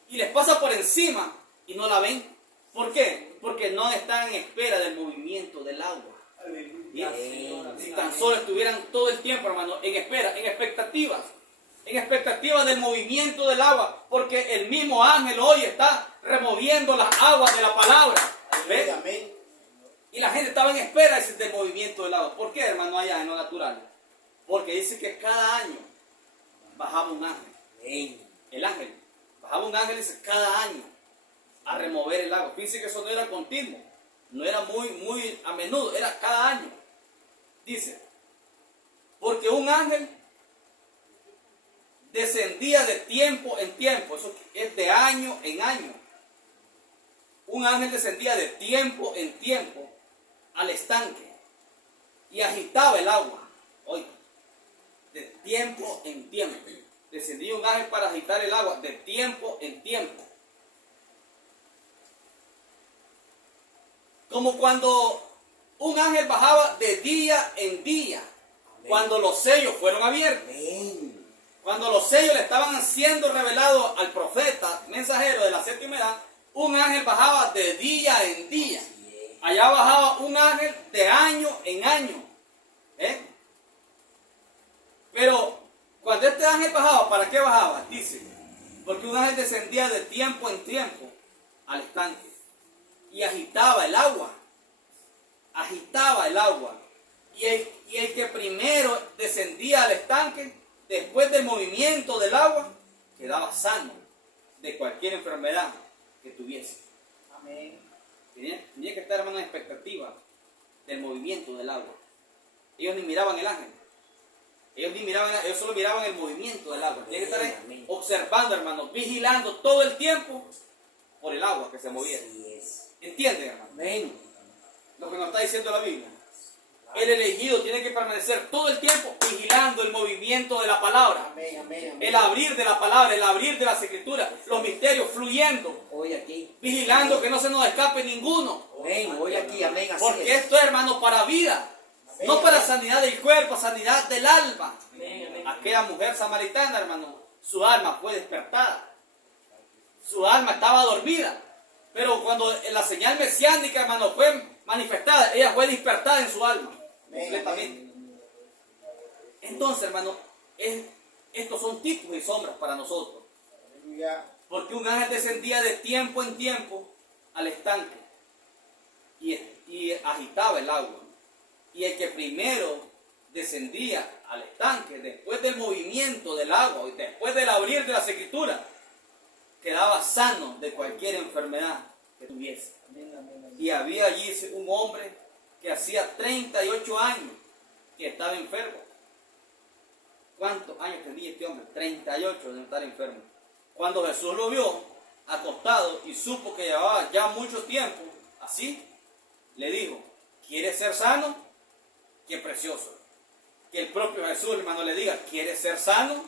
y les pasa por encima y no la ven. ¿Por qué? Porque no están en espera del movimiento del agua. Si tan solo estuvieran todo el tiempo, hermano, en espera, en expectativas del movimiento del agua, porque el mismo ángel hoy está removiendo las aguas de la palabra. ¿Ves? Amén. Y la gente estaba en espera del movimiento del agua. ¿Por qué, hermano, allá en lo natural? Porque dice que cada año bajaba un ángel. Amén. El ángel bajaba un ángel, dice, cada año a remover el agua. Fíjense que eso no era continuo, no era muy a menudo, era cada año. Dice, porque un ángel descendía de tiempo en tiempo, eso es de año en año. Un ángel descendía de tiempo en tiempo al estanque y agitaba el agua. Oiga, de tiempo en tiempo. Descendía un ángel para agitar el agua de tiempo en tiempo. Como cuando un ángel bajaba de día en día. Amén. Cuando los sellos fueron abiertos. Amén. Cuando los sellos le estaban siendo revelados al profeta, mensajero de la séptima edad, un ángel bajaba de día en día. Allá bajaba un ángel de año en año. Pero cuando este ángel bajaba, ¿para qué bajaba? Dice, porque un ángel descendía de tiempo en tiempo al estanque y agitaba el agua. Agitaba el agua. Y el que primero descendía al estanque, después del movimiento del agua, quedaba sano de cualquier enfermedad que tuviese. Amén. Tenía que estar, hermano, en expectativa del movimiento del agua. Ellos ni miraban el ángel. Ellos solo miraban el movimiento del agua. Tenían que estar ahí observando, hermano, vigilando todo el tiempo por el agua que se movía. ¿Entienden, hermano? Amén. Lo que nos está diciendo la Biblia. El elegido tiene que permanecer todo el tiempo vigilando el movimiento de la palabra. Amén, amén, amén. El abrir de la palabra, el abrir de las escrituras, los misterios fluyendo. Hoy aquí. Vigilando amén. que no se nos escape ninguno. Amén. Hoy aquí, amén. Así Porque es. esto es, hermano, para vida. No para sanidad del cuerpo, sanidad del alma. Aquella mujer samaritana, hermano, su alma fue despertada. Su alma estaba dormida. Pero cuando la señal mesiánica, hermano, fue manifestada, ella fue despertada en su alma. Completamente. Entonces, hermano, estos son tipos y sombras para nosotros. Porque un ángel descendía de tiempo en tiempo al estanque y agitaba el agua. Y el que primero descendía al estanque, después del movimiento del agua y después del abrir de las escrituras, quedaba sano de cualquier enfermedad que tuviese. Y había allí un hombre que hacía 38 años que estaba enfermo. ¿Cuántos años tenía este hombre? 38 de estar enfermo. Cuando Jesús lo vio acostado y supo que llevaba ya mucho tiempo así, le dijo: ¿quieres ser sano? Qué precioso. Que el propio Jesús, hermano, le diga: ¿quieres ser sano?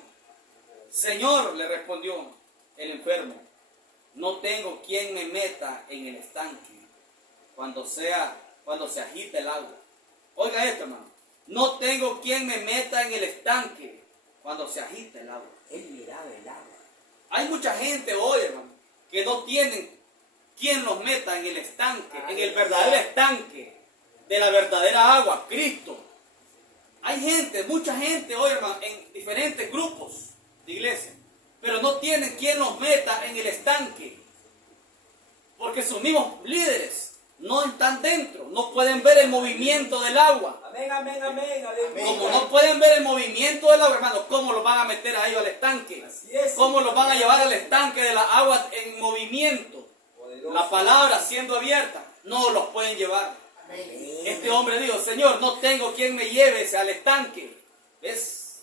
Señor, le respondió el enfermo, no tengo quien me meta en el estanque cuando se agita el agua. Oiga esto, hermano. No tengo quien me meta en el estanque cuando se agita el agua. Él miraba el agua. Hay mucha gente hoy, hermano, que no tienen quien los meta en el estanque, en el verdadero estanque de la verdadera agua, Cristo. Hay gente, mucha gente hoy, hermano, en diferentes grupos de iglesia, pero no tienen quien los meta en el estanque, porque sus mismos líderes no están dentro, no pueden ver el movimiento del agua. Amén, amén, amén, amén. Como no pueden ver el movimiento del agua, hermano, ¿cómo los van a meter a ellos al estanque? ¿Cómo los van a llevar al estanque de la agua en movimiento? La palabra siendo abierta, no los pueden llevar. Este hombre dijo: Señor, no tengo quien me lleve al estanque. ¿Ves?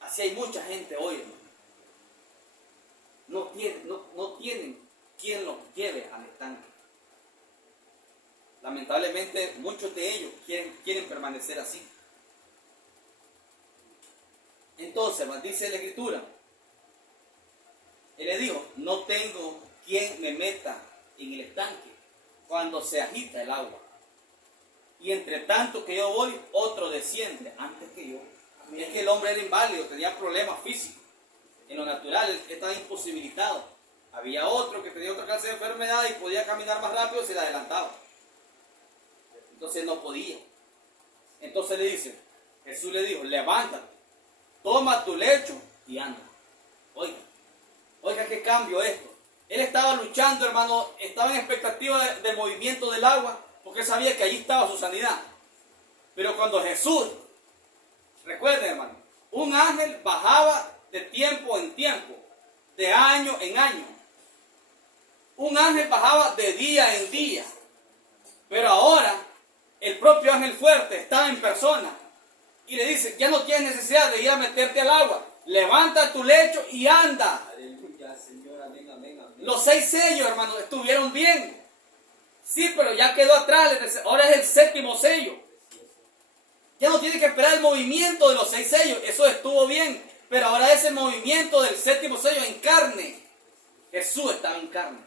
Así hay mucha gente hoy, hermano. No tienen quien los lleve al estanque. Lamentablemente, muchos de ellos quieren permanecer así. Entonces, dice la Escritura, él le dijo: no tengo quien me meta en el estanque cuando se agita el agua. Y entre tanto que yo voy, otro desciende antes que yo. Es que el hombre era inválido, tenía problemas físicos. En lo natural, él estaba imposibilitado. Había otro que tenía otra clase de enfermedad y podía caminar más rápido, se le adelantaba. Entonces no podía. Entonces Jesús le dijo: levántate, toma tu lecho y anda. Oiga qué cambio esto. Él estaba luchando, hermano, estaba en expectativa del movimiento del agua, porque él sabía que allí estaba su sanidad. Pero cuando Jesús, recuerden, hermano, un ángel bajaba de tiempo en tiempo, de año en año. Un ángel bajaba de día en día. Pero ahora el propio ángel fuerte está en persona y le dice: ya no tienes necesidad de ir a meterte al agua, levanta tu lecho y anda. Aleluya, Señor, amén, amén, amén. Los 6 sellos, hermano, estuvieron bien. Sí, pero ya quedó atrás, ahora es el 7º sello. Ya no tiene que esperar el movimiento de los 6 sellos, eso estuvo bien, pero ahora es el movimiento del 7º sello en carne. Jesús estaba en carne.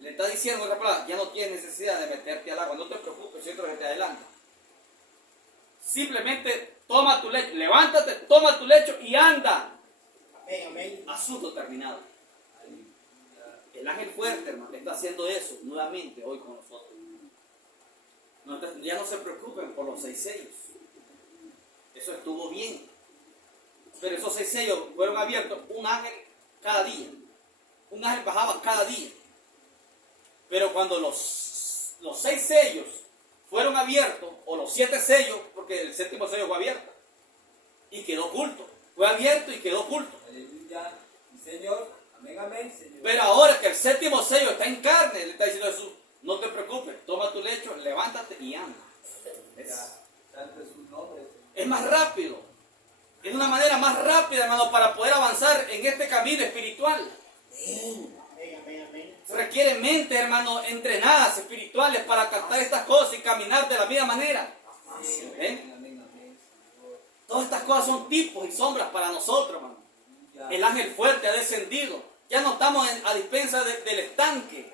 Le está diciendo en otra palabra: ya no tienes necesidad de meterte al agua, no te preocupes, siento que te adelanta. Simplemente toma tu lecho, levántate, toma tu lecho y anda. Amén, amén. Asunto terminado. El ángel fuerte, hermano, está haciendo eso nuevamente hoy con nosotros. Ya no se preocupen por los 6 sellos. Eso estuvo bien. Pero esos 6 sellos fueron abiertos un ángel cada día. Un ángel bajaba cada día. Pero cuando los 6 sellos fueron abiertos, o los 7 sellos, porque el 7º sello fue abierto y quedó oculto. Fue abierto y quedó oculto. Aleluya, Señor, amén, amén, Señor. Pero ahora que el 7º sello está en carne, le está diciendo a Jesús: no te preocupes, toma tu lecho, levántate y anda. Santo es su nombre. Es más rápido. Es una manera más rápida, hermano, para poder avanzar en este camino espiritual. Amén, amén, amén. Se requiere mente, hermano, entrenadas espirituales para captar estas cosas y caminar de la misma manera. Amén, amén, amén. Todas estas cosas son tipos y sombras para nosotros, hermano. El ángel fuerte ha descendido. Ya no estamos a dispensa del estanque.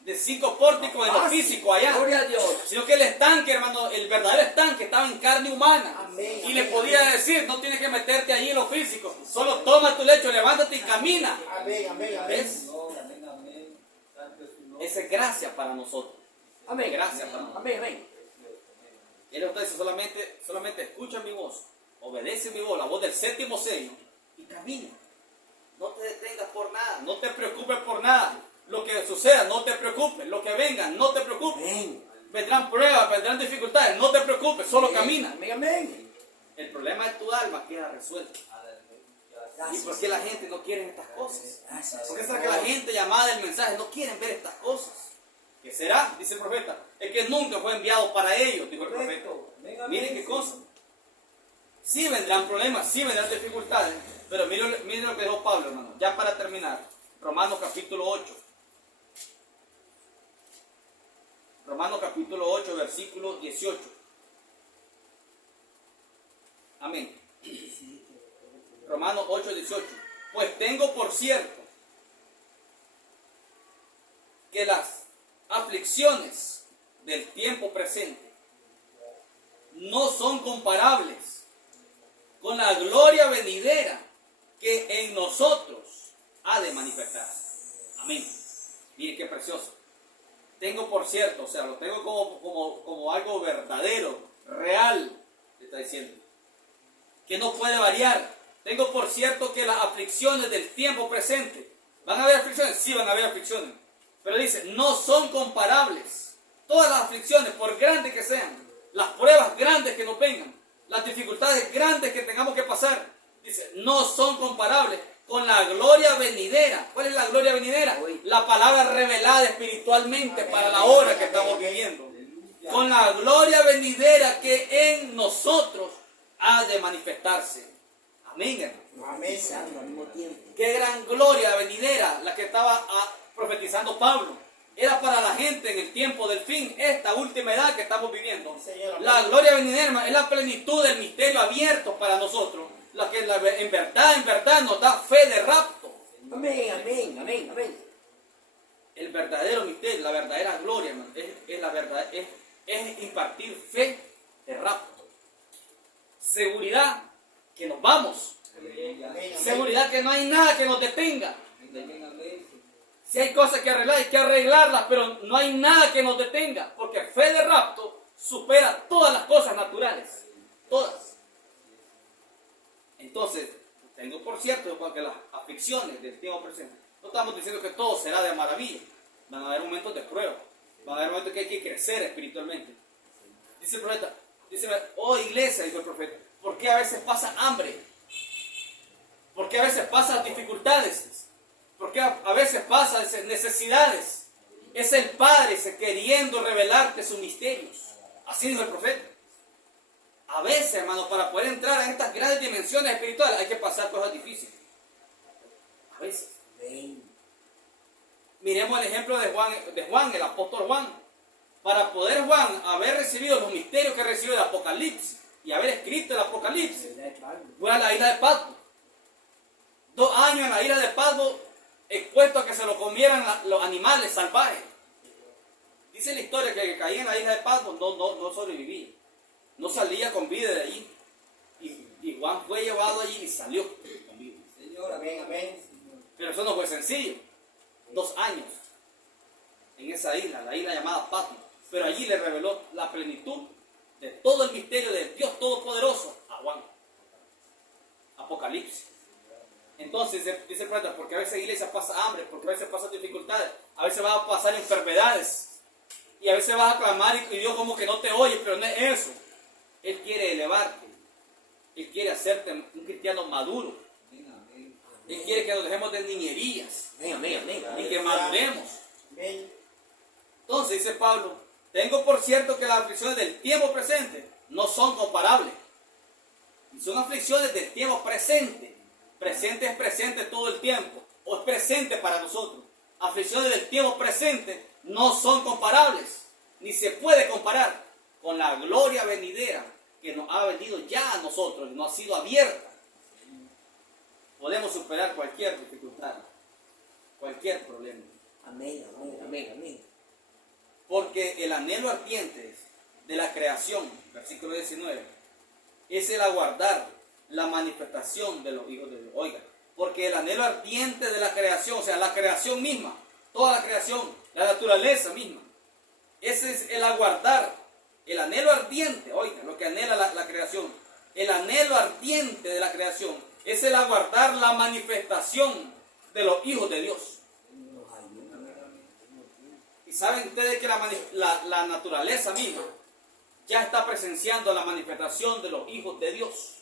de 5 pórticos en lo Fácil. físico allá. Gloria a Dios. Sino que el estanque, hermano, el verdadero estanque estaba en carne humana. Amén, Y le amén, podía amén. decir, no tienes que meterte allí en lo físico. Solo toma tu lecho, levántate y camina. Amén, amén, amén. ¿Ves? Esa es gracia para nosotros. Amén. Gracias para nosotros. Amén, amén. Y él dice, solamente escucha mi voz, obedece mi voz, la voz del séptimo sello, y camina. No te detengas por nada, no te preocupes por nada. Lo que suceda, no te preocupes. Lo que venga, no te preocupes. Amén. Vendrán pruebas, vendrán dificultades, no te preocupes, solo camina. Amén, amén. El problema de tu alma queda resuelto. ¿Y por qué la gente no quiere estas cosas? Gracias. ¿Por qué será que la gente llamada del mensaje no quieren ver estas cosas? ¿Qué será? Dice el profeta. Es que nunca fue enviado para ellos, dijo el profeta. Miren qué cosa. Sí vendrán problemas, sí vendrán dificultades, pero miren lo que dijo Pablo, hermano. Ya para terminar, Romanos capítulo 8. Romanos capítulo 8, versículo 18. Amén. Romanos 8, 18. Pues tengo por cierto que las aflicciones del tiempo presente no son comparables con la gloria venidera que en nosotros ha de manifestar. Amén. Miren qué precioso. Tengo por cierto, o sea, lo tengo como algo verdadero, real, le está diciendo, que no puede variar. Tengo por cierto que las aflicciones del tiempo presente, ¿van a haber aflicciones? Sí, van a haber aflicciones, pero dice, no son comparables. Todas las aflicciones, por grandes que sean, las pruebas grandes que nos vengan, las dificultades grandes que tengamos que pasar, dice, no son comparables con la gloria venidera. ¿Cuál es la gloria venidera? La palabra revelada espiritualmente para la hora que estamos viviendo. Con la gloria venidera que en nosotros ha de manifestarse. Amén, hermano. Amén, santo, al mismo tiempo. Qué gran gloria venidera la que estaba profetizando Pablo. Era para la gente en el tiempo del fin, esta última edad que estamos viviendo. La gloria venidera, hermano, es la plenitud del misterio abierto para nosotros. La que en verdad nos da fe de rapto. Amén, amén, amén, amén. El verdadero misterio, la verdadera gloria, hermano, es la verdad, es impartir fe de rapto. Seguridad que nos vamos. Seguridad que no hay nada que nos detenga. Si hay cosas que arreglar, hay que arreglarlas, pero no hay nada que nos detenga, porque fe de rapto supera todas las cosas naturales. Todas. Entonces, tengo por cierto que las aflicciones del tiempo presente, no estamos diciendo que todo será de maravilla. Van a haber momentos de prueba. Van a haber momentos que hay que crecer espiritualmente. Dice el profeta, oh iglesia, dijo el profeta, ¿por qué a veces pasa hambre? ¿Por qué a veces pasan dificultades? ¿Por qué a veces pasan necesidades? Es el Padre queriendo revelarte sus misterios. Así dijo el profeta. A veces, hermano, para poder entrar en estas grandes dimensiones espirituales hay que pasar cosas difíciles. A veces. Amén. Miremos el ejemplo de Juan, el apóstol Juan. Para poder Juan haber recibido los misterios que recibió del Apocalipsis y haber escrito el Apocalipsis, fue a la isla de Patmos. 2 años en la isla de Patmos, expuesto a que se lo comieran los animales salvajes. Dice la historia que el que caía en la isla de Patmos no sobrevivía. No salía con vida de allí. Y Juan fue llevado allí y salió con vida. Señor, amén, amén. Pero eso no fue sencillo. 2 años en esa isla, la isla llamada Patmos. Pero allí le reveló la plenitud de todo el misterio del Dios Todopoderoso a Juan. Apocalipsis. Entonces, dice el profeta, porque a veces la iglesia pasa hambre, porque a veces pasa dificultades, a veces va a pasar enfermedades, y a veces vas a clamar y Dios como que no te oye, pero no es eso. Él quiere elevarte. Él quiere hacerte un cristiano maduro. Él quiere que nos dejemos de niñerías. Y que maduremos. Entonces dice Pablo, tengo por cierto que las aflicciones del tiempo presente no son comparables. Y son aflicciones del tiempo presente. Presente es presente todo el tiempo. O es presente para nosotros. Aflicciones del tiempo presente no son comparables. Ni se puede comparar con la gloria venidera que nos ha venido ya a nosotros, nos ha sido abierta. Podemos superar cualquier dificultad, cualquier problema. Amén, amén, amén, amén. porque el anhelo ardiente de la creación, versículo 19, es el aguardar la manifestación de los hijos de Dios. Oiga, porque el anhelo ardiente de la creación, o sea, la creación misma, toda la creación, la naturaleza misma, ese es el aguardar, el anhelo ardiente, oiga, lo que anhela la creación, el anhelo ardiente de la creación es el aguardar la manifestación de los hijos de Dios. Y saben ustedes que la naturaleza misma ya está presenciando la manifestación de los hijos de Dios.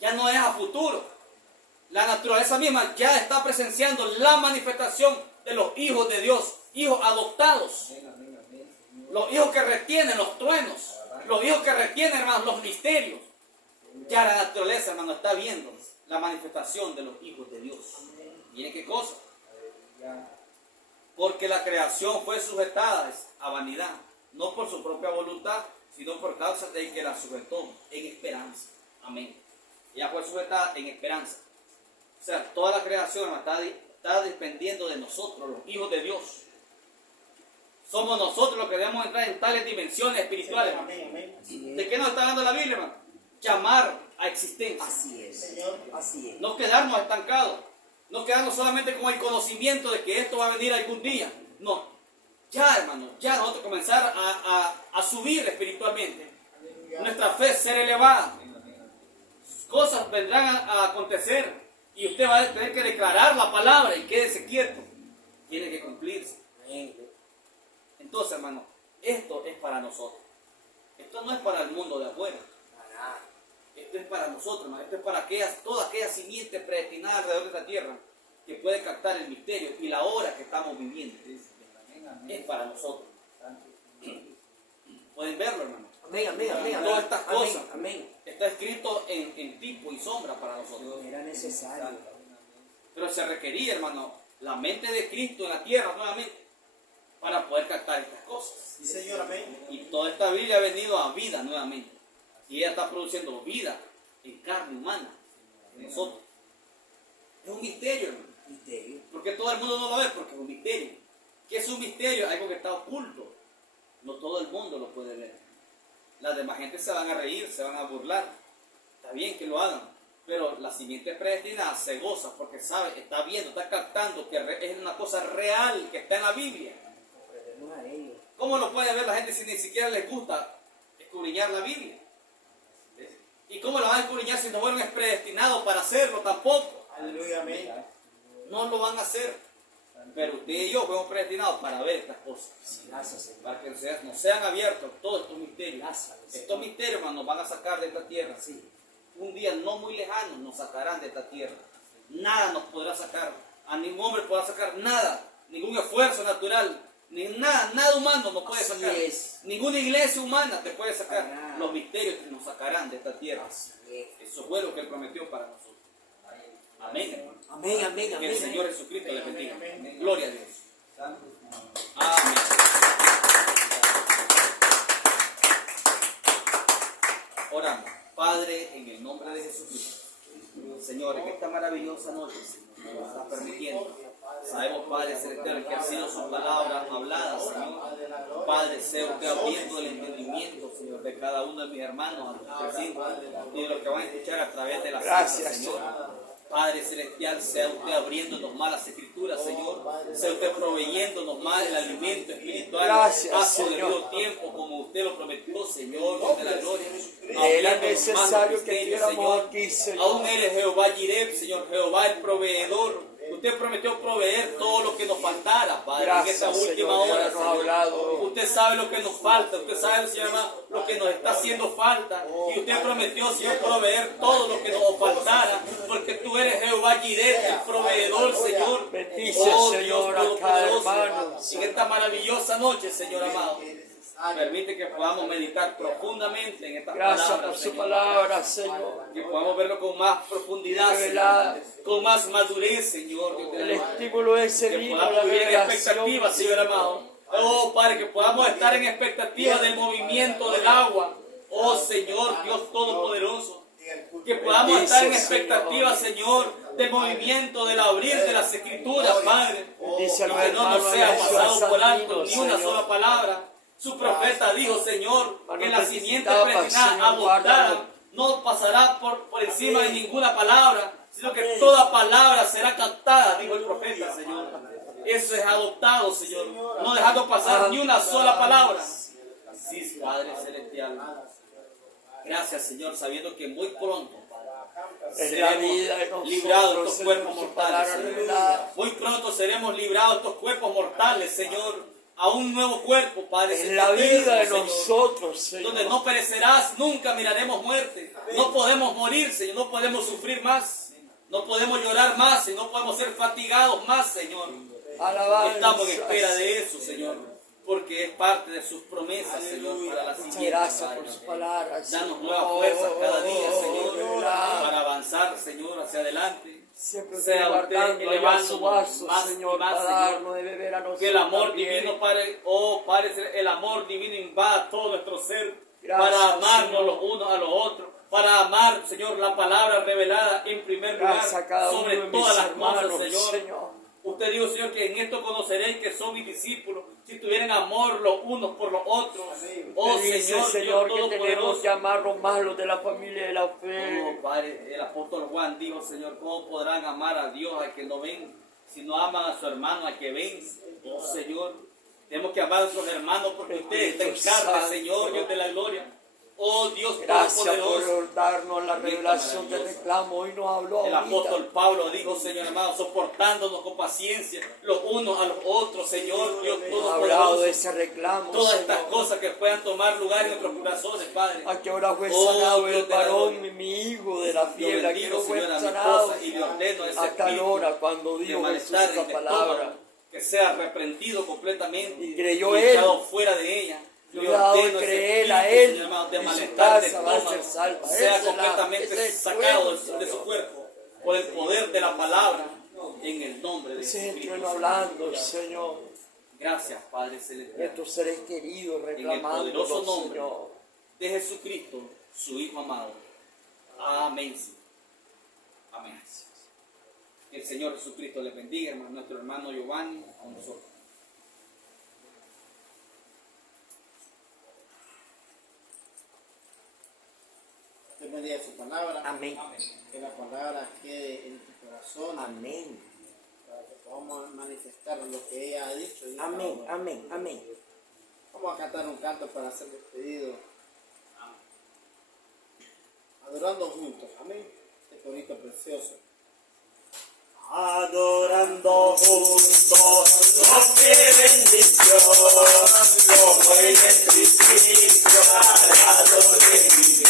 Ya no es a futuro. La naturaleza misma ya está presenciando la manifestación de los hijos de Dios, hijos adoptados. Los hijos que retienen los truenos, los hijos que retienen, hermanos, los misterios. Ya la naturaleza, hermano, está viendo la manifestación de los hijos de Dios. Miren qué cosa. Porque la creación fue sujetada a vanidad, no por su propia voluntad, sino por causa de que la sujetó en esperanza. Amén. Ella fue sujetada en esperanza. O sea, toda la creación está dependiendo de nosotros, los hijos de Dios. Somos nosotros los que debemos entrar en tales dimensiones espirituales. ¿De qué nos está dando la Biblia, hermano? Llamar a existencia. Así es. Así es. No quedarnos estancados. No quedarnos solamente con el conocimiento de que esto va a venir algún día. No. Ya, hermano, ya nosotros comenzar a subir espiritualmente. Nuestra fe ser elevada. Cosas vendrán a acontecer y usted va a tener que declarar la palabra y quédese quieto. Tiene que cumplirse. Entonces, hermano, esto es para nosotros. Esto no es para el mundo de afuera. Esto es para nosotros, hermano. Esto es para toda aquella simiente predestinada alrededor de esta tierra que puede captar el misterio y la hora que estamos viviendo. Es para nosotros. Pueden verlo, hermano. Amén. Todas estas cosas Amén. está escrito en tipo y sombra para nosotros. Era necesario. Pero se requería, hermano, la mente de Cristo en la tierra nuevamente para poder captar estas cosas. Sí, Señor, amén. Y toda esta Biblia ha venido a vida nuevamente. Y ella está produciendo vida en carne humana en nosotros. Es un misterio, hermano. Misterio. Porque todo el mundo no lo ve, porque es un misterio. ¿Qué es un misterio? Algo que está oculto. No todo el mundo lo puede ver. Las demás gente se van a reír, se van a burlar. Está bien que lo hagan. Pero la simiente predestinada se goza porque sabe, está viendo, está captando que es una cosa real que está en la Biblia. ¿Cómo lo puede ver la gente si ni siquiera les gusta escudriñar la Biblia? ¿Y cómo la van a escudriñar si no fueron predestinados para hacerlo tampoco? Aleluya, amén. No lo van a hacer. Pero usted y yo fuimos predestinados para ver estas cosas. Gracias, Señor. Para que nos sean abiertos todos estos misterios. Gracias, Estos misterios, hermano, nos van a sacar de esta tierra. Sí. Un día no muy lejano nos sacarán de esta tierra. Nada nos podrá sacar. A ningún hombre podrá sacar nada. Ningún esfuerzo natural. Ni nada humano nos puede Así sacar. es. Ninguna iglesia humana te puede sacar. Nada. Los misterios que nos sacarán de esta tierra. Así es. Eso fue lo que Él prometió para nosotros. Amén. Amén. Que el Señor Jesucristo le bendiga. Amén. Gloria a Dios. Amén. Oramos. Padre, en el nombre de Jesucristo. Señor, en esta maravillosa noche, Señor, nos está permitiendo. Sabemos, Padre Celestial, que ha sido su palabra hablada, Señor. Padre, sea usted abriendo el entendimiento, Señor, de cada uno de mis hermanos, a los vecinos y de los que van a escuchar a través de la cita, Señor. Padre Celestial, sea usted abriéndonos más las escrituras, Señor. Sea usted proveyéndonos más el alimento espiritual. Gracias, a su Señor. debido tiempo, como usted lo prometió, Señor, Dios de la gloria. Era Abriéndonos necesario más los que misterios, estuviéramos aquí, Señor. Aún eres Jehová Jireh, Señor, Jehová el proveedor. Usted prometió proveer todo lo que nos faltara, Padre, en esta Gracias, última Señor, hora, ya nos ha Señor. hablado. Usted sabe lo que nos falta, usted sabe, Señor, lo que nos está haciendo falta. Y usted prometió, Señor, proveer todo lo que nos faltara, porque tú eres Jehová Jireh, el proveedor, Señor. Bendice, Oh, Señor, Dios a cada Todopoderoso. hermano. En esta maravillosa noche, Señor amado, permite que podamos meditar profundamente en estas Gracias palabras, por su Señor. palabra, Señor. Que podamos verlo con más profundidad, Revelada. Señor, con más madurez, Señor. Dios de la El gloria. estímulo ese Que vino, podamos la vivir en expectativa, revelación. Señor amado. Oh, Padre, que podamos estar en expectativa del movimiento del agua. Oh, Señor, Dios Todopoderoso. Que podamos Bendice, estar en Señor. expectativa, Señor, del movimiento, del abrir de las Escrituras, Padre. Bendice a y los que no nos hermanos sea en pasado Ciudad por alto Sandino, ni una Señor. sola palabra. Su profeta dijo, Señor, que la simiente Señor, predestinada, adoptada, guárdalo. no pasará por encima de ninguna palabra, sino que toda palabra será captada, dijo el profeta, Señor. Eso es adoptado, Señor, no dejando pasar ni una sola palabra. Sí, Padre Celestial. Gracias, Señor, sabiendo que muy pronto Es la vida de seremos librados de nosotros, estos cuerpos Señor, su mortales, palabra Señor. revelada. Muy pronto seremos librados de estos cuerpos mortales, Señor, a un nuevo cuerpo, Padre Es la Celestial, vida de Señor, nosotros, Señor. donde no perecerás, nunca miraremos muerte. No podemos morir, Señor, no podemos sufrir más, no podemos llorar más, y no podemos ser fatigados más, Señor. Alabanza. Estamos en espera de eso, Señor, porque es parte de sus promesas, Señor, para la Muchas siguiente, gracias Padre. por sus palabras. Danos Señor. nuevas fuerzas cada día, Señor, Revelada. para avanzar, Señor, hacia adelante. Siempre Sea estoy usted guardando allá elevándonos su vaso, más y Señor, más, para Señor. darnos de beber a nosotros Que el amor también. divino, Padre, oh Padre, el amor divino invada todo nuestro ser, Gracias, para amarnos Señor. los unos a los otros, para amar, Señor, la palabra revelada en primer Gracias a lugar cada uno sobre de mis todas las hermanos, cosas, Señor. Usted dijo, Señor, que en esto conoceréis que son mis discípulos, si tuvieran amor los unos por los otros. Oh Usted dice, Señor, Señor, Dios que tenemos Todopoderoso. que amarnos más los de la familia de la fe. Oh, Padre, el apóstol Juan dijo, Señor, ¿cómo podrán amar a Dios al que no ven, si no aman a su hermano al que ven? Oh, Señor, tenemos que amar a nuestros hermanos porque usted está en carne, Santo. Señor, Dios de la gloria. Oh, Dios Gracias Todopoderoso. por darnos la Bendita, revelación del maravillosa. reclamo. Hoy nos habló El ahorita. apóstol Pablo dijo, Señor amado, soportándonos con paciencia los unos a los otros, Señor, Dios Nos ha hablado de Todopoderoso. ese reclamo, Todas Señor. estas cosas que puedan tomar lugar en nuestros corazones, Padre. A que ahora fue Oh, sanado el Dios de la varón, gloria. mi hijo de la Yo fiebre, a que bendigo, no fue Señor, a mi sanado esposa y le ordeno ese a tal espíritu hora cuando de dijo Jesús malestar en esa el palabra. estómago, que sea reprendido completamente Y creyó y él. echado fuera de ella. Yo Le le he dado ordeno de ese creer a espíritu, él, Señor amado, de en su malestar de casa va a ser estómago, salva. sea Ese completamente es el sacado trueno, de su cuerpo por el poder de la palabra en el nombre de Ese es el Jesucristo. trueno hablando, Señor. Gracias, Padre Celestial, Nuestros seres queridos en el reclamando, poderoso nombre Señor. de Jesucristo, su Hijo amado. Amén. Amén. Que el Señor Jesucristo les bendiga, hermano, nuestro hermano Giovanni, con nosotros. Dios bendiga su palabra. Amén. Que la palabra quede en tu corazón. Amén. Para que podamos manifestar lo que ella ha dicho. Y Amén. Amén. Amén. Vamos a cantar un canto para ser despedido. Adorando juntos. Amén. Este corito precioso. Adorando juntos, oh qué bendición, como en el principio, alado de mi bien.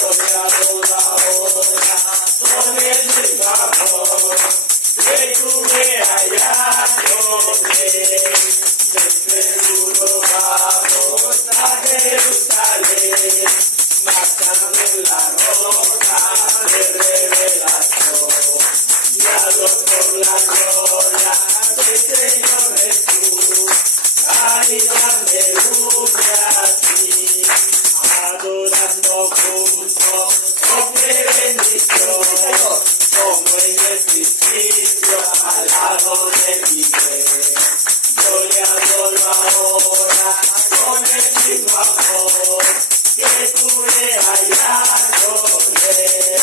Yo te adoro ahora, con el mismo amor, que tuve allá con él. De seguro vamos a Jerusalén, marchando en la roca de revelación. Guiado por la gloria del Señor Jesús, ay, aleluya a ti, adorando juntos, oh qué bendición, como en el principio, al lado de mi fe. Yo le adoro ahora con el mismo amor que tuve allá con él.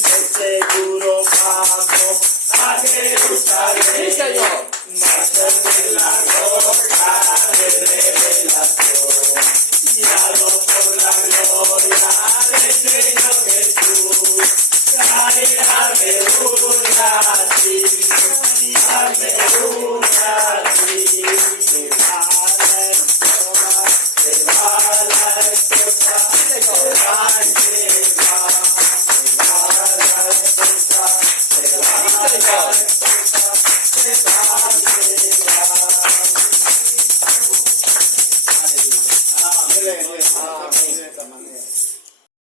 De seguro vamos a Jerusalén. Sí, Señor. Marchando en la roca de revelación. Guiado por la gloria del Señor Jesús. Ay, aleluya a ti. Aleluya a ti. Se va la esposa. Se va a entregar.